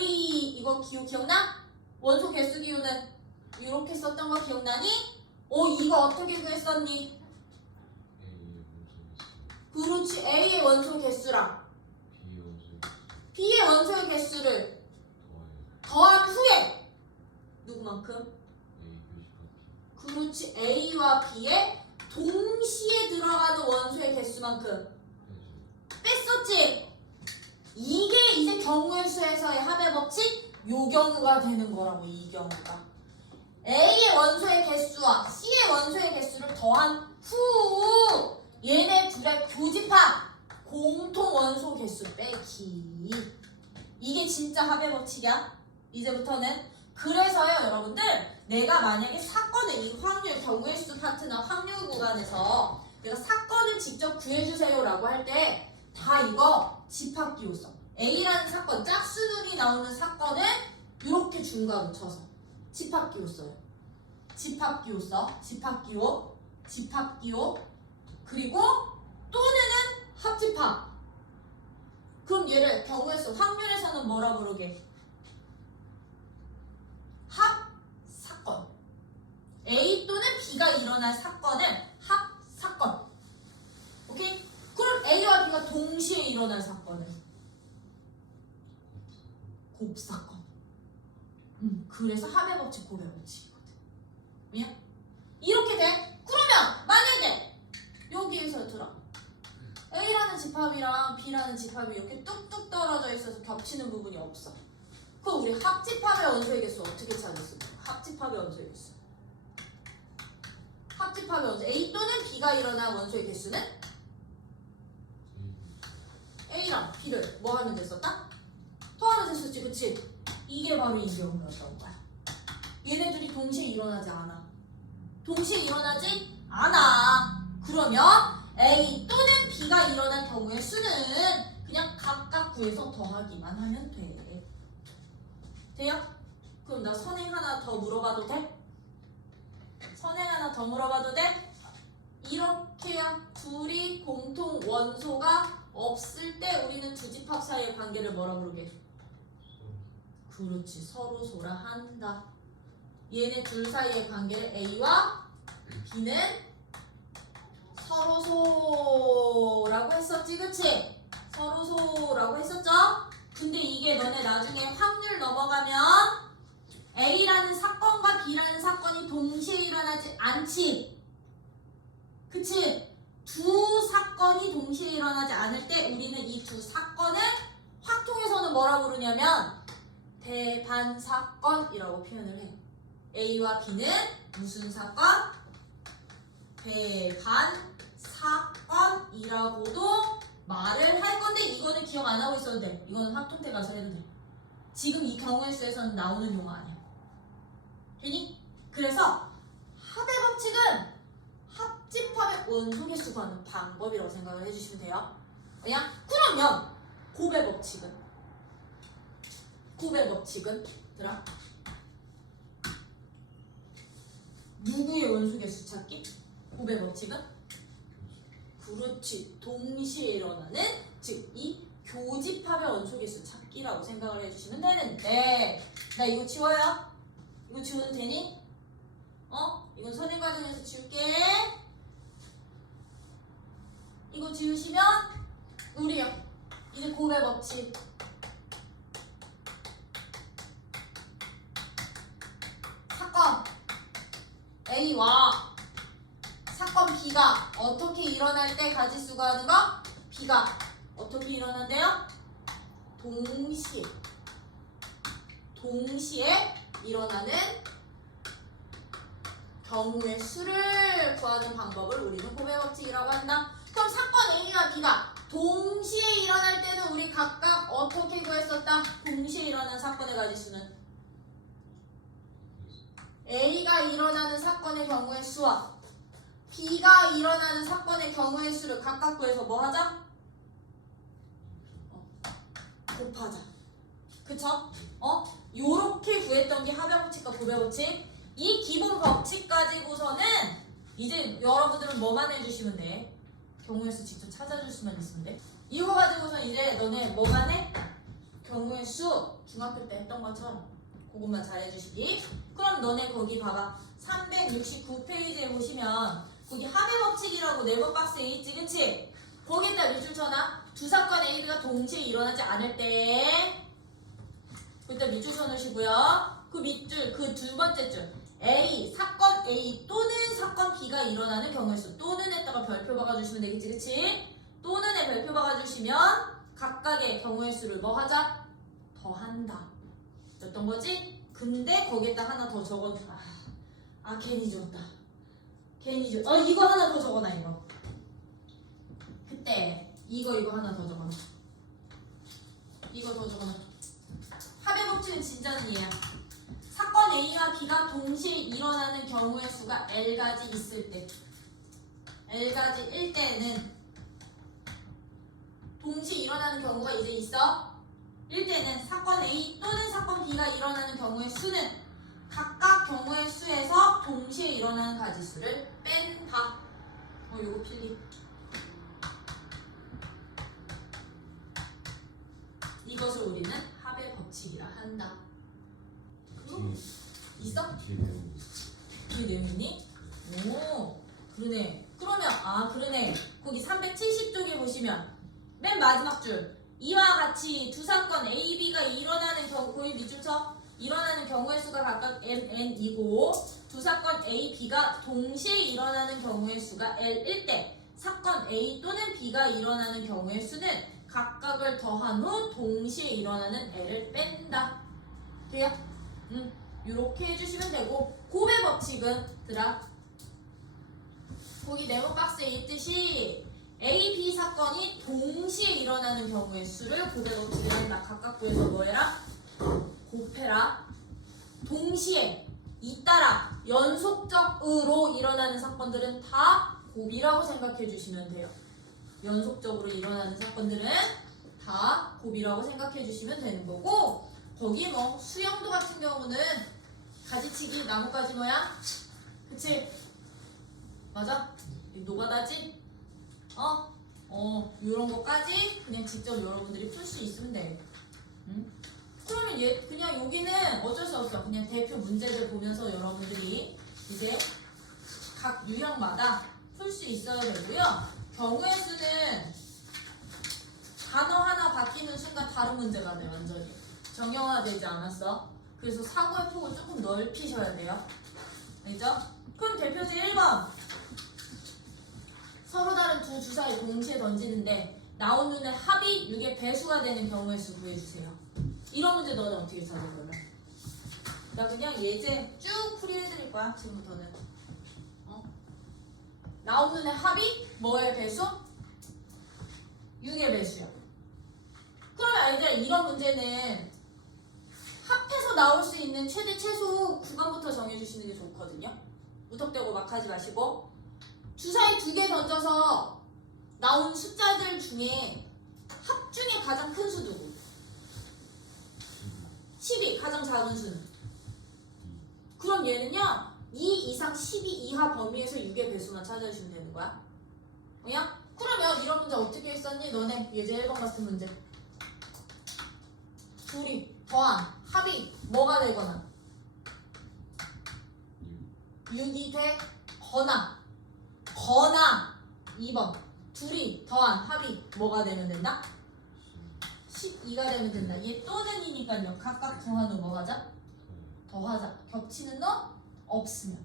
이거 기억나? 원소 개수 기호는 이렇게 썼던 거 기억나니? 이거 어떻게 구했었니? 그렇지. A의 원소 개수랑 B의 원소의 개수를 더한 후에 누구만큼? 그렇지. A와 B의 동시에 들어가는 원소의 개수만큼 뺐었지? 이게 이제 경우의 수에서의 합의 법칙 요 경우가 되는 거라고. 이 경우가 A의 원소의 개수와 C의 원소의 개수를 더한 후 얘네 둘의 교집합 공통 원소 개수 빼기. 이게 진짜 합의 법칙이야. 이제부터는. 그래서요 여러분들, 내가 만약에 사건을 이 확률 경우의 수 파트나 확률 구간에서 내가 사건을 직접 구해주세요 라고 할 때 다 이거 집합기호 써. A라는 사건, 짝수들이 나오는 사건을 이렇게 중괄호 쳐서 집합기호 써요. 집합기호 써. 집합기호. 그리고 또는은 합집합. 그럼 얘를 경우의 수 확률에서는 뭐라 부르게? 합사건. A 또는 B가 일어난 사건을 합사건. 오케이? 그럼 A와 B가 동시에 일어난 사건을 곱사건. 그래서 합의 법칙, 곱의 법칙이거든. 미안? 이렇게 돼? 그러면 만약에 여기에서 들어 A라는 집합이랑 B라는 집합이 이렇게 뚝뚝 떨어져 있어서 겹치는 부분이 없어. 그럼 우리 합집합의 원소의 개수 어떻게 찾았어? 합집합의 원소의 개수. 합집합의 원소 A 또는 B가 일어난 원소의 개수는 A랑 B를 뭐 하는 데 썼다? 더하는 데 썼지, 그치? 이게 바로 이 경우였던 거야. 얘네들이 동시에 일어나지 않아. 그러면 A 또는 B가 일어난 경우의 수는 그냥 각각 구해서 더하기만 하면 돼. 돼요? 그럼 나 선행 하나 더 물어봐도 돼? 이렇게야 둘이 공통 원소가 없을 때 우리는 두 집합 사이의 관계를 뭐라 부르게? 그렇지, 서로소라 한다. 얘네 둘 사이의 관계를 A와 B는 서로소라고 했었지, 그치? 서로소라고 했었죠? 근데 이게 너네 나중에 확률 넘어가면 A라는 사건과 B라는 사건이 동시에 일어나지 않지. 그치? 두 사건이 동시에 일어나지 않을 때 우리는 이 두 사건을 확통해서는 뭐라 부르냐면 대반사건이라고 표현을 해. A와 B는 무슨 사건? 대반사건이라고도 말을 할 건데 이거는 기억 안 하고 있어도 돼. 이거는 확통태 가서 해도 돼. 지금 이 경우의 수에서는 나오는 용어 아니야. 되니? 그래서 합의 법칙은 합집합의 원소개수 구하는 방법이라고 생각을 해주시면 돼요. 그냥 그러면 곱의 법칙은 들아 누구의 원소개수 찾기? 곱의 법칙은? 그렇지. 동시에 일어나는 즉 이 교집합의 원소개수 찾기라고 생각을 해주시면 되는데 나 이거 지워요? 이거 지워도 되니? 이건 선행 과정에서 지울게. 이거 지우시면 우리요. 이제 곱의 법칙. 사건 A와 사건 B가 어떻게 일어날 때 가지수가 하는 거? B가 어떻게 일어난대요? 동시에 일어나는 경우의 수를 구하는 방법을 우리는 곱의 법칙이라고 한다. 그럼 사건 A와 B가 동시에 일어날 때는 우리 각각 어떻게 구했었다? 동시에 일어난 사건의 가지수는 A가 일어나는 사건의 경우의 수와 B가 일어나는 사건의 경우의 수를 각각 구해서 뭐 하자? 곱하자. 그쵸? 요렇게 구했던 게 합의 법칙과 곱의 법칙. 이 기본 법칙 가지고서는 이제 여러분들은 뭐만 해주시면 돼? 경우의 수 직접 찾아줄 수만 있으면 돼. 이거 가지고서 이제 너네 뭐만 해? 경우의 수 중학교 때 했던 것처럼 그것만 잘해주시기. 그럼 너네 거기 봐봐. 369페이지에 보시면 거기 합의 법칙이라고 네모 박스에 있지, 그치? 거기에다 밑줄 쳐놔. 두 사건 A, B가 동시에 일어나지 않을 때 그때 밑줄 쳐놓으시고요. 그 밑줄, 그 두 번째 줄 A, 사건 A 또는 사건 B가 일어나는 경우의 수 또는 에다가 별표 박아주시면 되겠지, 그치? 또는에 별표 박아주시면 각각의 경우의 수를 뭐 하자? 더한다 였던 거지? 근데 거기에다 하나 더 적어놔. 괜히 지웠다. 이거 하나 더 적어놔. 이거 그때 이거 하나 더 적어놔. 이거 더 적어놔. 합의 법칙은 진짜는 얘야. 사건 A와 B가 동시에 일어나는 경우의 수가 L가지 있을 때, L가지일 때는 동시에 일어나는 경우가 이제 있어. 일 때는 사건 A 또는 사건 B가 일어나는 경우의 수는 각각 경우의 수에서 동시에 일어나는 가지수를 뺀다. 요거 필립. 이것을 우리는 합의 법칙이라 한다. 있어? 뒤에 내용 있니? 오, 그러네. 그러면 그러네. 거기 370쪽에 보시면 맨 마지막 줄 이와 같이 두 사건 A, B가 일어나는 경우, 거의 밑줄 쳐. 일어나는 경우의 수가 각각 N이고 두 사건 A, B가 동시에 일어나는 경우의 수가 L일 때 사건 A 또는 B가 일어나는 경우의 수는 각각을 더한 후 동시에 일어나는 L을 뺀다. 돼요? 이렇게 해주시면 되고 곱의 법칙은 들아 거기 네모 박스에 있듯이 A, B 사건이 동시에 일어나는 경우의 수를 곱의 법칙을 한다. 각각 구해서 뭐 해라? 곱해라. 동시에 잇따라 연속적으로 일어나는 사건들은 다 곱이라고 생각해 주시면 돼요. 연속적으로 일어나는 사건들은 다 곱이라고 생각해 주시면 되는 거고 거기 뭐 수영도 같은 경우는 가지치기 나뭇가지 모양 그치? 맞아? 노가다지? 요런 거까지 그냥 직접 여러분들이 풀 수 있으면 돼. 그러면 그냥 여기는 어쩔 수 없어. 그냥 대표 문제들 보면서 여러분들이 이제 각 유형마다 풀 수 있어야 되고요. 경우의 수는 단어 하나 바뀌는 순간 다른 문제가 돼. 완전히 정형화되지 않았어. 그래서 사고의 폭을 조금 넓히셔야 돼요. 알죠? 그럼 대표제 1번 서로 다른 두 주사위 동시에 던지는데 나온 눈의 합이 6의 배수가 되는 경우의 수 구해주세요. 이런 문제 너는 어떻게 찾을 거야? 나 그냥 예제 쭉 풀이해드릴 거야. 지금부터는. 나온 눈의 합이 뭐의 배수? 6의 배수야. 그러면 얘들아 이런 문제는 합해서 나올 수 있는 최대 최소 구간부터 정해주시는 게 좋거든요. 무턱대고 막 하지 마시고 주사위 2개 던져서 나온 숫자들 중에 합 중에 가장 큰 수 누구? 10이 가장 작은 수는? 그럼 얘는요 2 이상 12 이하 범위에서 6의 배수만 찾아주시면 되는 거야. 뭐야? 그러면 이런 문제 어떻게 했었니? 너네 예제 1번 같은 문제 둘이 더한 합이 뭐가 되거나 6이 되거나 2번 둘이 더한 합이 뭐가 되면 된다? 12가 되면 된다. 얘 또는이니까요. 각각 더한 후 뭐 하자? 더하자. 겹치는 거 없으면.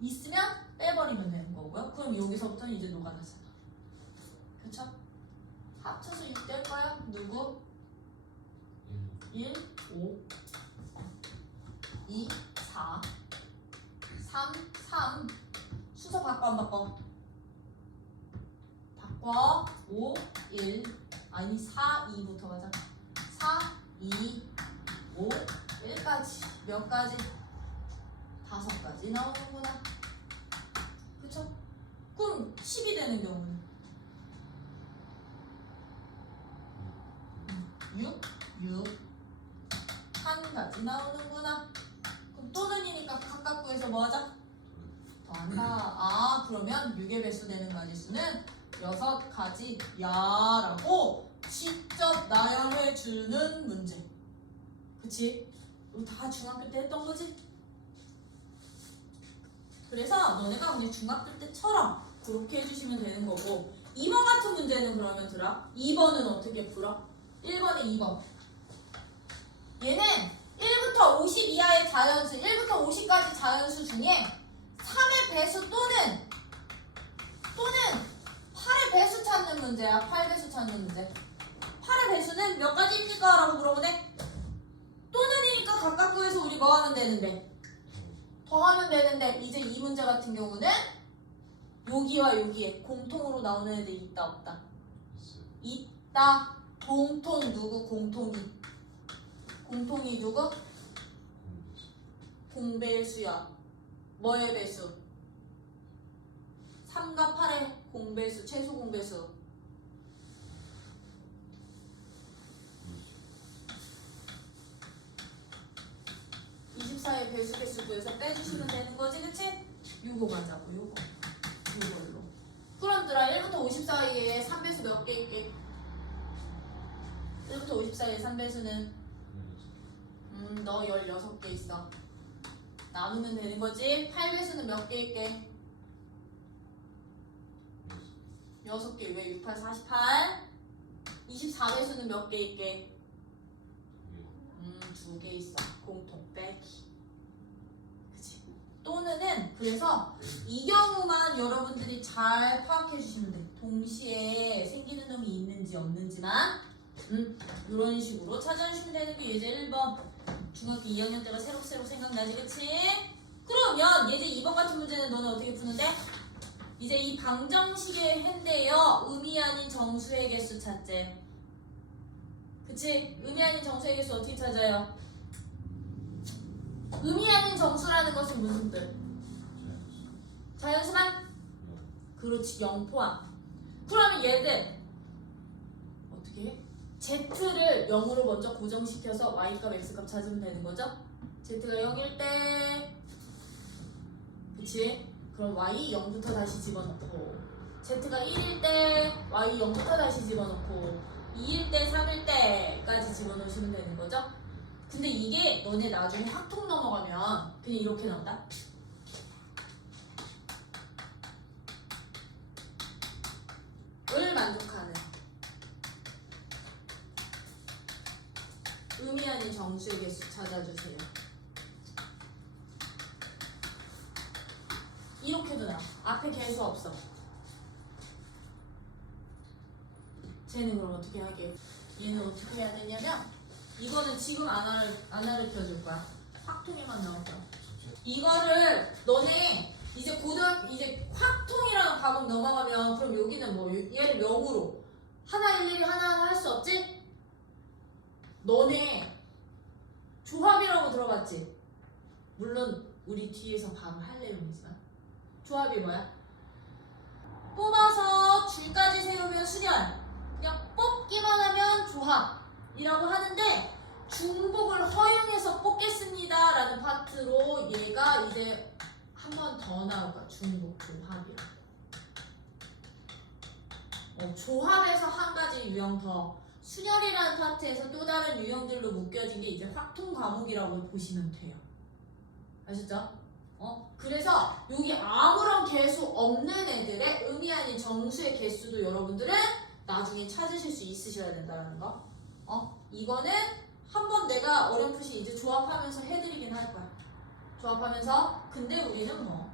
있으면 빼버리면 되는 거고요. 그럼 여기서부터는 이제 녹아나잖아. 그쵸? 합쳐서 6 될 거야? 누구? 1, 5, 2, 4, 3. 순서 바꿔 안 바꿔? 바꿔. 5, 1 아니 4, 2부터 가자. 4, 2, 5, 1까지 몇 가지? 5가지 나오는구나. 그쵸? 그럼 10이 되는 경우는 6 한 가지 나오는구나. 그럼 또는이니까 각각 구해서 뭐 하자? 더한다. 아 그러면 6의 배수 되는 가지수는 6가지야 라고 직접 나열해주는 문제. 그치? 이거 다 중학교 때 했던 거지? 그래서 너네가 그냥 중학교 때처럼 그렇게 해주시면 되는 거고 2번 같은 문제는 그러면 들어? 2번은 어떻게 풀어? 1번에 2번 얘는 1부터 50 이하의 자연수 1부터 50까지 자연수 중에 3의 배수 또는 8의 배수 찾는 문제야. 8배수 찾는 문제. 8의 배수는 몇 가지입니까? 라고 물어보네. 또는이니까 각각 구해서 우리 뭐 하면 되는데? 더하면 되는데 이제 이 문제 같은 경우는 여기와 여기에 공통으로 나오는 애들이 있다 없다? 있다. 공통 누구? 공통이 누구? 공배수야. 뭐의 배수? 3과 8의 공배수, 최소 공배수. 24의 배수 개수 구해서 빼주시면 되는 거지, 그치? 요거 가자고, 요걸로. 그럼들아 1부터 50 사이에 3배수 몇 개 있게? 1부터 50 사이에 3배수는 너 16개 있어. 나누면 되는 거지? 8배수는 몇 개 있게? 6개. 왜 6, 8, 48? 24배수는 몇 개 있게? 2개 있어. 공통 빼기. 그치? 또는은 그래서 이 경우만 여러분들이 잘 파악해 주시면 돼. 동시에 생기는 놈이 있는지 없는지만 이런 식으로 찾아주시면 되는 게 예제 1번. 중학교 2학년 때가 새록새록 생각나지, 그치? 그러면 예제 2번 같은 문제는 너는 어떻게 푸는데? 이제 이 방정식의 핸데요. 의미 아닌 정수의 개수 찾재. 그치? 의미 아닌 정수의 개수 어떻게 찾아요? 의미 아닌 정수라는 것은 무슨 뜻? 자연수만? 그렇지, 0 포함. 그러면 얘들 어떻게 해? Z를 0으로 먼저 고정시켜서 Y값, X값 찾으면 되는 거죠? Z가 0일 때 그치? 그럼 Y 0부터 다시 집어넣고 Z가 1일 때 Y 0부터 다시 집어넣고 2일 때 3일 때까지 집어넣으시면 되는 거죠? 근데 이게 너네 나중에 학통 넘어가면 그냥 이렇게 나온다? 의미 아닌 정수의 개수 찾아주세요. 이렇게도 나와. 앞에 개수 없어. 쟤는 그럼 어떻게 하게? 얘는 어떻게 해야 되냐면 이거는 지금 안 가르쳐 줄 거야. 확통에만 나올 거야. 이거를 너네 이제 이제 확통이라는 과목 넘어가면 그럼 여기는 뭐 얘를 0으로 하나 일일이 하나하나 할 수 없지? 너네 조합이라고 들어봤지? 물론 우리 뒤에서 바로 할 내용이지만 조합이 뭐야? 뽑아서 줄까지 세우면 수련, 그냥 뽑기만 하면 조합이라고 하는데 중복을 허용해서 뽑겠습니다 라는 파트로 얘가 이제 한 번 더 나올 거야. 중복 조합이라고. 조합에서 한 가지 유형 더, 수열이라는 파트에서 또 다른 유형들로 묶여진 게 이제 확통 과목이라고 보시면 돼요. 아셨죠? 그래서 여기 아무런 개수 없는 애들의 의미 아닌 정수의 개수도 여러분들은 나중에 찾으실 수 있으셔야 된다는 거. 이거는 한번 내가 어렴풋이 이제 조합하면서 해드리긴 할 거야. 조합하면서. 근데 우리는 뭐.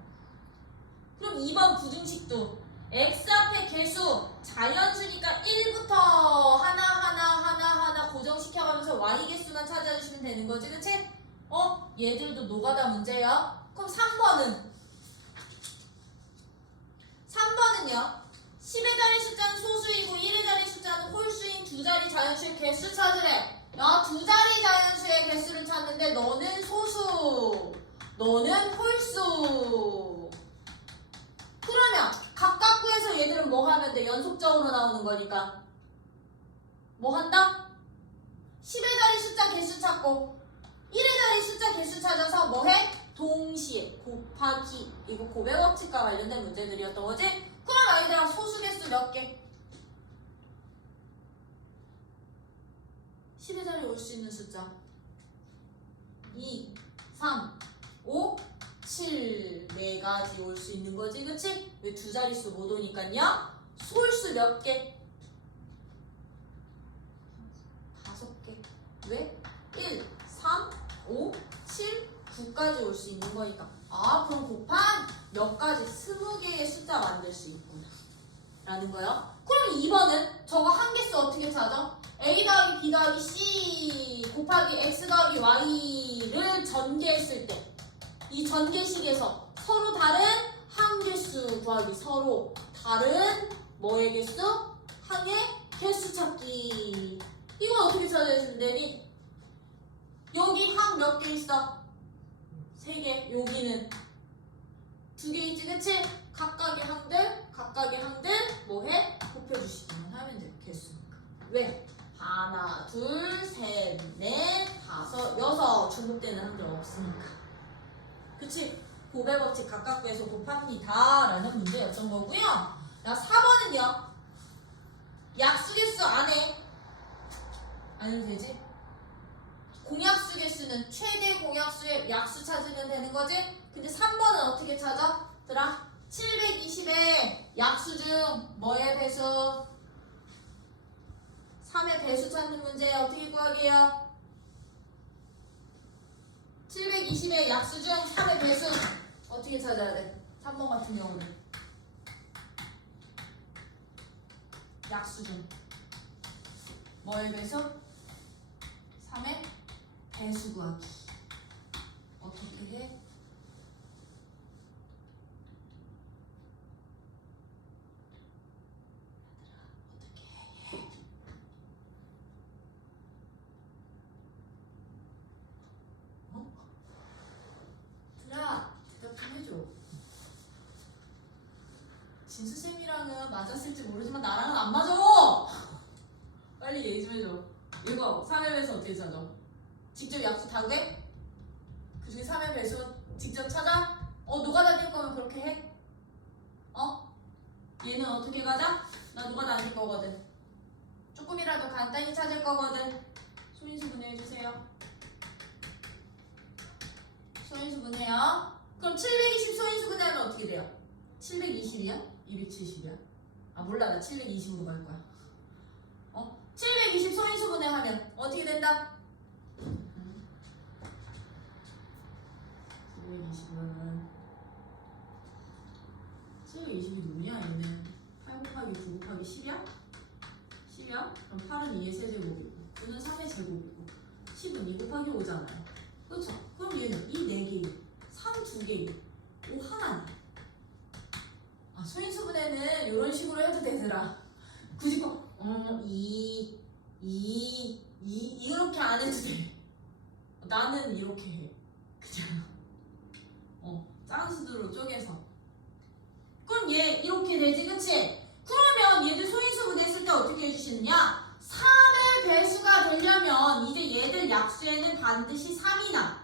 그럼 2번 부등식도 x 앞에 개수 자연수니까 1부터 하나 고정시켜가면서 y 개수만 찾아주시면 되는 거지, 그치? 얘들도 노가다 문제야. 그럼 3번은요 10의 자리 숫자는 소수이고 1의 자리 숫자는 홀수인 두 자리 자연수의 개수 찾으래. 두 자리 자연수의 개수를 찾는데 너는 소수, 너는 홀수. 그러면 각각 구에서 얘들은 뭐 하면 돼? 연속적으로 나오는 거니까 뭐 한다? 10의 자리 숫자 개수 찾고 1의 자리 숫자 개수 찾아서 뭐 해? 동시에 곱하기. 이거 고백 법칙과 관련된 문제들이었던 거지? 그럼 아이들아 소수 개수 몇 개? 10의 자리에 올 수 있는 숫자 2, 3, 5, 7 네 가지 올 수 있는 거지, 그치? 왜 두 자릿수 못 오니까요? 솔수 몇 개? 5개. 왜? 1, 3, 5, 7, 9까지 올 수 있는 거니까. 그럼 곱한 몇 가지 20개의 숫자 만들 수 있구나 라는 거요. 그럼 2번은 저거 한 개수 어떻게 찾아? a 더하기 b 더하기 c 곱하기 x 더하기 y를 전개했을 때 이 전개식에서 서로 다른 한 개수 구하기, 서로 다른 뭐의 개수? 항의 개수 찾기. 이건 어떻게 찾아주면 되니? 여기 항 몇 개 있어? 3개. 여기는 2개 있지, 그치? 각각의 항들 뭐해? 곱해주시기만 하면 돼. 개수니까. 왜? 하나, 둘, 셋, 넷, 다섯, 여섯. 중복되는 항들 없으니까. 그치? 고백 법칙 각각 구에서 곱합니다 라는 문제였던 거고요. 4번은요 약수개수 안 해. 안 해도 되지? 공약수 개수는 최대 공약수의 약수 찾으면 되는 거지? 근데 3번은 어떻게 찾아? 들아 720의 약수 중 뭐의 배수? 3의 배수 찾는 문제 어떻게 구하게요? 720의 약수 중 3의 배수 어떻게 찾아야 돼? 3번 같은 경우는 약수 중 뭐의 배수? 3의 배수 구하기. 어떻게 해? 대답 좀 해줘. 진수쌤이랑은 맞았을지 모르지만 나랑은 안 맞아. 빨리 얘기 좀 해줘. 이거 3의 배수 어떻게 찾아? 직접 약수 다 돼? 그 중에 3의 배수 직접 찾아? 노가다 될 거면 그렇게 해? 얘는 어떻게 가자? 나 노가다 안 될 거거든. 조금이라도 간단히 찾을 거거든. 소인수 분해해주세요. 소인수 분해요. 그럼 720 소인수 분해하면 어떻게 돼요? 720이야? 270이야? 몰라, 나 720으로 갈 거야. 720 소인수 분해하면 어떻게 된다? 720이 누구냐? 얘는 8 곱하기 9 곱하기 10이야? 10이야? 그럼 8은 2의 세제곱이고 9는 3의 제곱이고 10은 2 곱하기 5잖아요. 그렇죠? 그럼 얘는 2 4개예요. 3 2개예요. 5 하나네. 아, 소인수분해는 이런 식으로 해도 되더라. 굳이 꼭 2 이렇게 안 해도 돼. 나는 이렇게 해. 그냥 작은 수두로 쪼개서. 그럼 얘 이렇게 되지, 그치? 그러면 얘들 소인수분 했을 때 어떻게 해주시느냐? 3의 배수가 되려면 이제 얘들 약수에는 반드시 3이나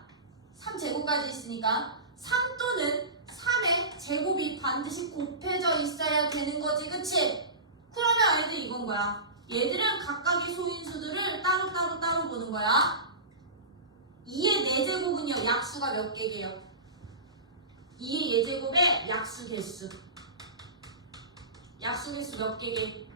3제곱까지 있으니까 3 또는 3의 제곱이 반드시 곱해져 있어야 되는 거지, 그치? 그러면 아이들 이건 거야. 얘들은 각각의 소인수들을 따로 보는 거야. 2의 4제곱은요, 약수가 몇 개게요? 2의 예제곱의 약수 개수. 약수 개수 몇 개게?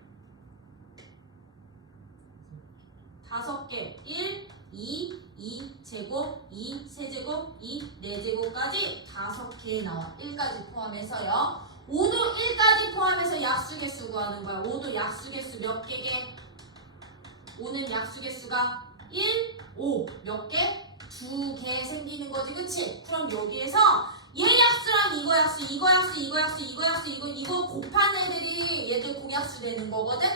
5개. 1, 2 제곱, 2 세제곱, 2 4제곱까지 5개 나와. 1까지 포함해서요. 5도 1까지 포함해서 약수 개수 구하는 거야. 5도 약수 개수 몇 개게? 5는 약수 개수가 1, 5. 몇 개? 2개 생기는 거지, 그치? 그럼 여기에서 얘 약수랑 이거 약수, 이거 약수, 이거 약수, 이거 약수, 이거 곱한 애들이 얘들 공약수 되는 거거든?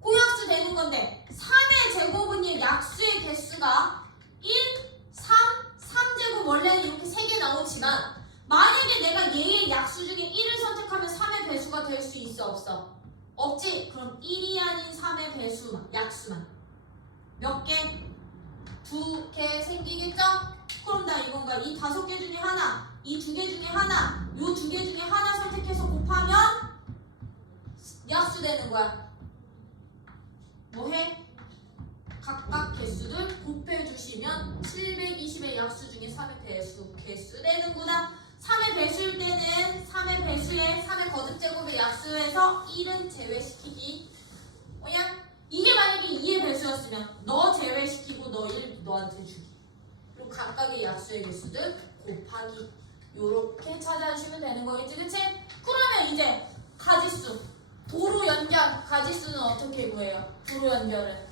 공약수 되는 건데 3의 제곱은 얘 약수의 개수가 1, 3, 3제곱 원래는 이렇게 3개 나오지만 만약에 내가 얘의 약수 중에 1을 선택하면 3의 배수가 될 수 있어, 없어? 없지? 그럼 1이 아닌 3의 배수만, 약수만 몇 개? 2개 생기겠죠? 그럼 나 이건가? 이 5개 중에 하나, 이 2개 중에 하나, 요 2개 중에 하나 선택해서 곱하면 약수 되는 거야. 뭐해? 각각 개수들 곱해주시면 720의 약수 중에 3의 배수 개수 되는구나. 3의 배수일 때는 3의 배수에 3의 거듭제곱의 약수에서 1은 제외시키기. 뭐야? 이게 만약에 2의 배수였으면 너 제외시키고 너 1 너한테 주기. 그리고 각각의 약수의 개수들 곱하기. 요렇게 찾아주시면 되는 거겠지, 그치? 그러면 이제 가지수. 도로 연결. 가지수는 어떻게 구해요? 도로 연결은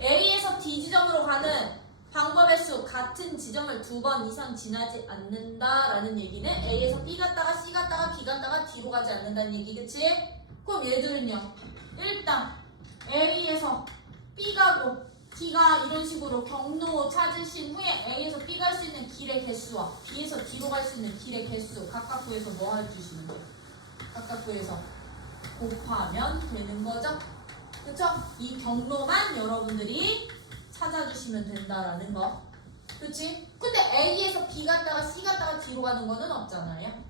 A에서 D 지점으로 가는 방법의 수 같은 지점을 2번 이상 지나지 않는다라는 얘기는 A에서 B 갔다가 C 갔다가 B 갔다가 D로 가지 않는다는 얘기, 그치? 그럼 얘들은요, 일단 A에서 B 가고 D가 이런 식으로 경로 찾으신 후에 A에서 B 갈 수 있는 길의 개수와 B에서 D로 갈 수 있는 길의 개수 각각 구해서 뭐 해주시면 돼요? 각각 구해서 곱하면 되는 거죠? 그쵸? 이 경로만 여러분들이 찾아주시면 된다라는 거. 그치? 근데 A에서 B 갔다가 C 갔다가 D로 가는 거는 없잖아요.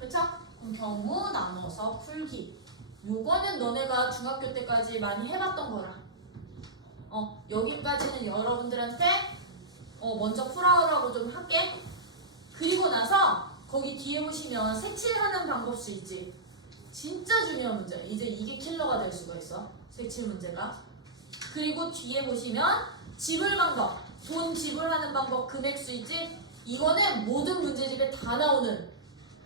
그쵸? 그럼 경우 나눠서 풀기. 요거는 너네가 중학교 때까지 많이 해봤던 거라. 여기까지는 여러분들한테 먼저 풀어오라고 좀 할게. 그리고 나서 거기 뒤에 보시면 색칠하는 방법수 있지. 진짜 중요한 문제. 이제 이게 킬러가 될 수가 있어. 색칠 문제가. 그리고 뒤에 보시면 지불 방법. 돈 지불하는 방법, 금액수 있지? 이거는 모든 문제집에 다 나오는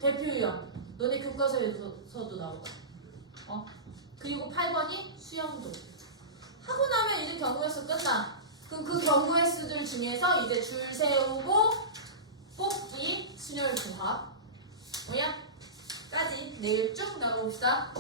대표 유형. 너네 교과서에서도 나오고. 그리고 8번이 수영도. 하고 나면 이제 경우의 수 끝나. 그럼 그 경우의 수들 중에서 이제 줄 세우고 뽑기, 순열 조합. 뭐야? 까지 내일 쭉 나가봅시다.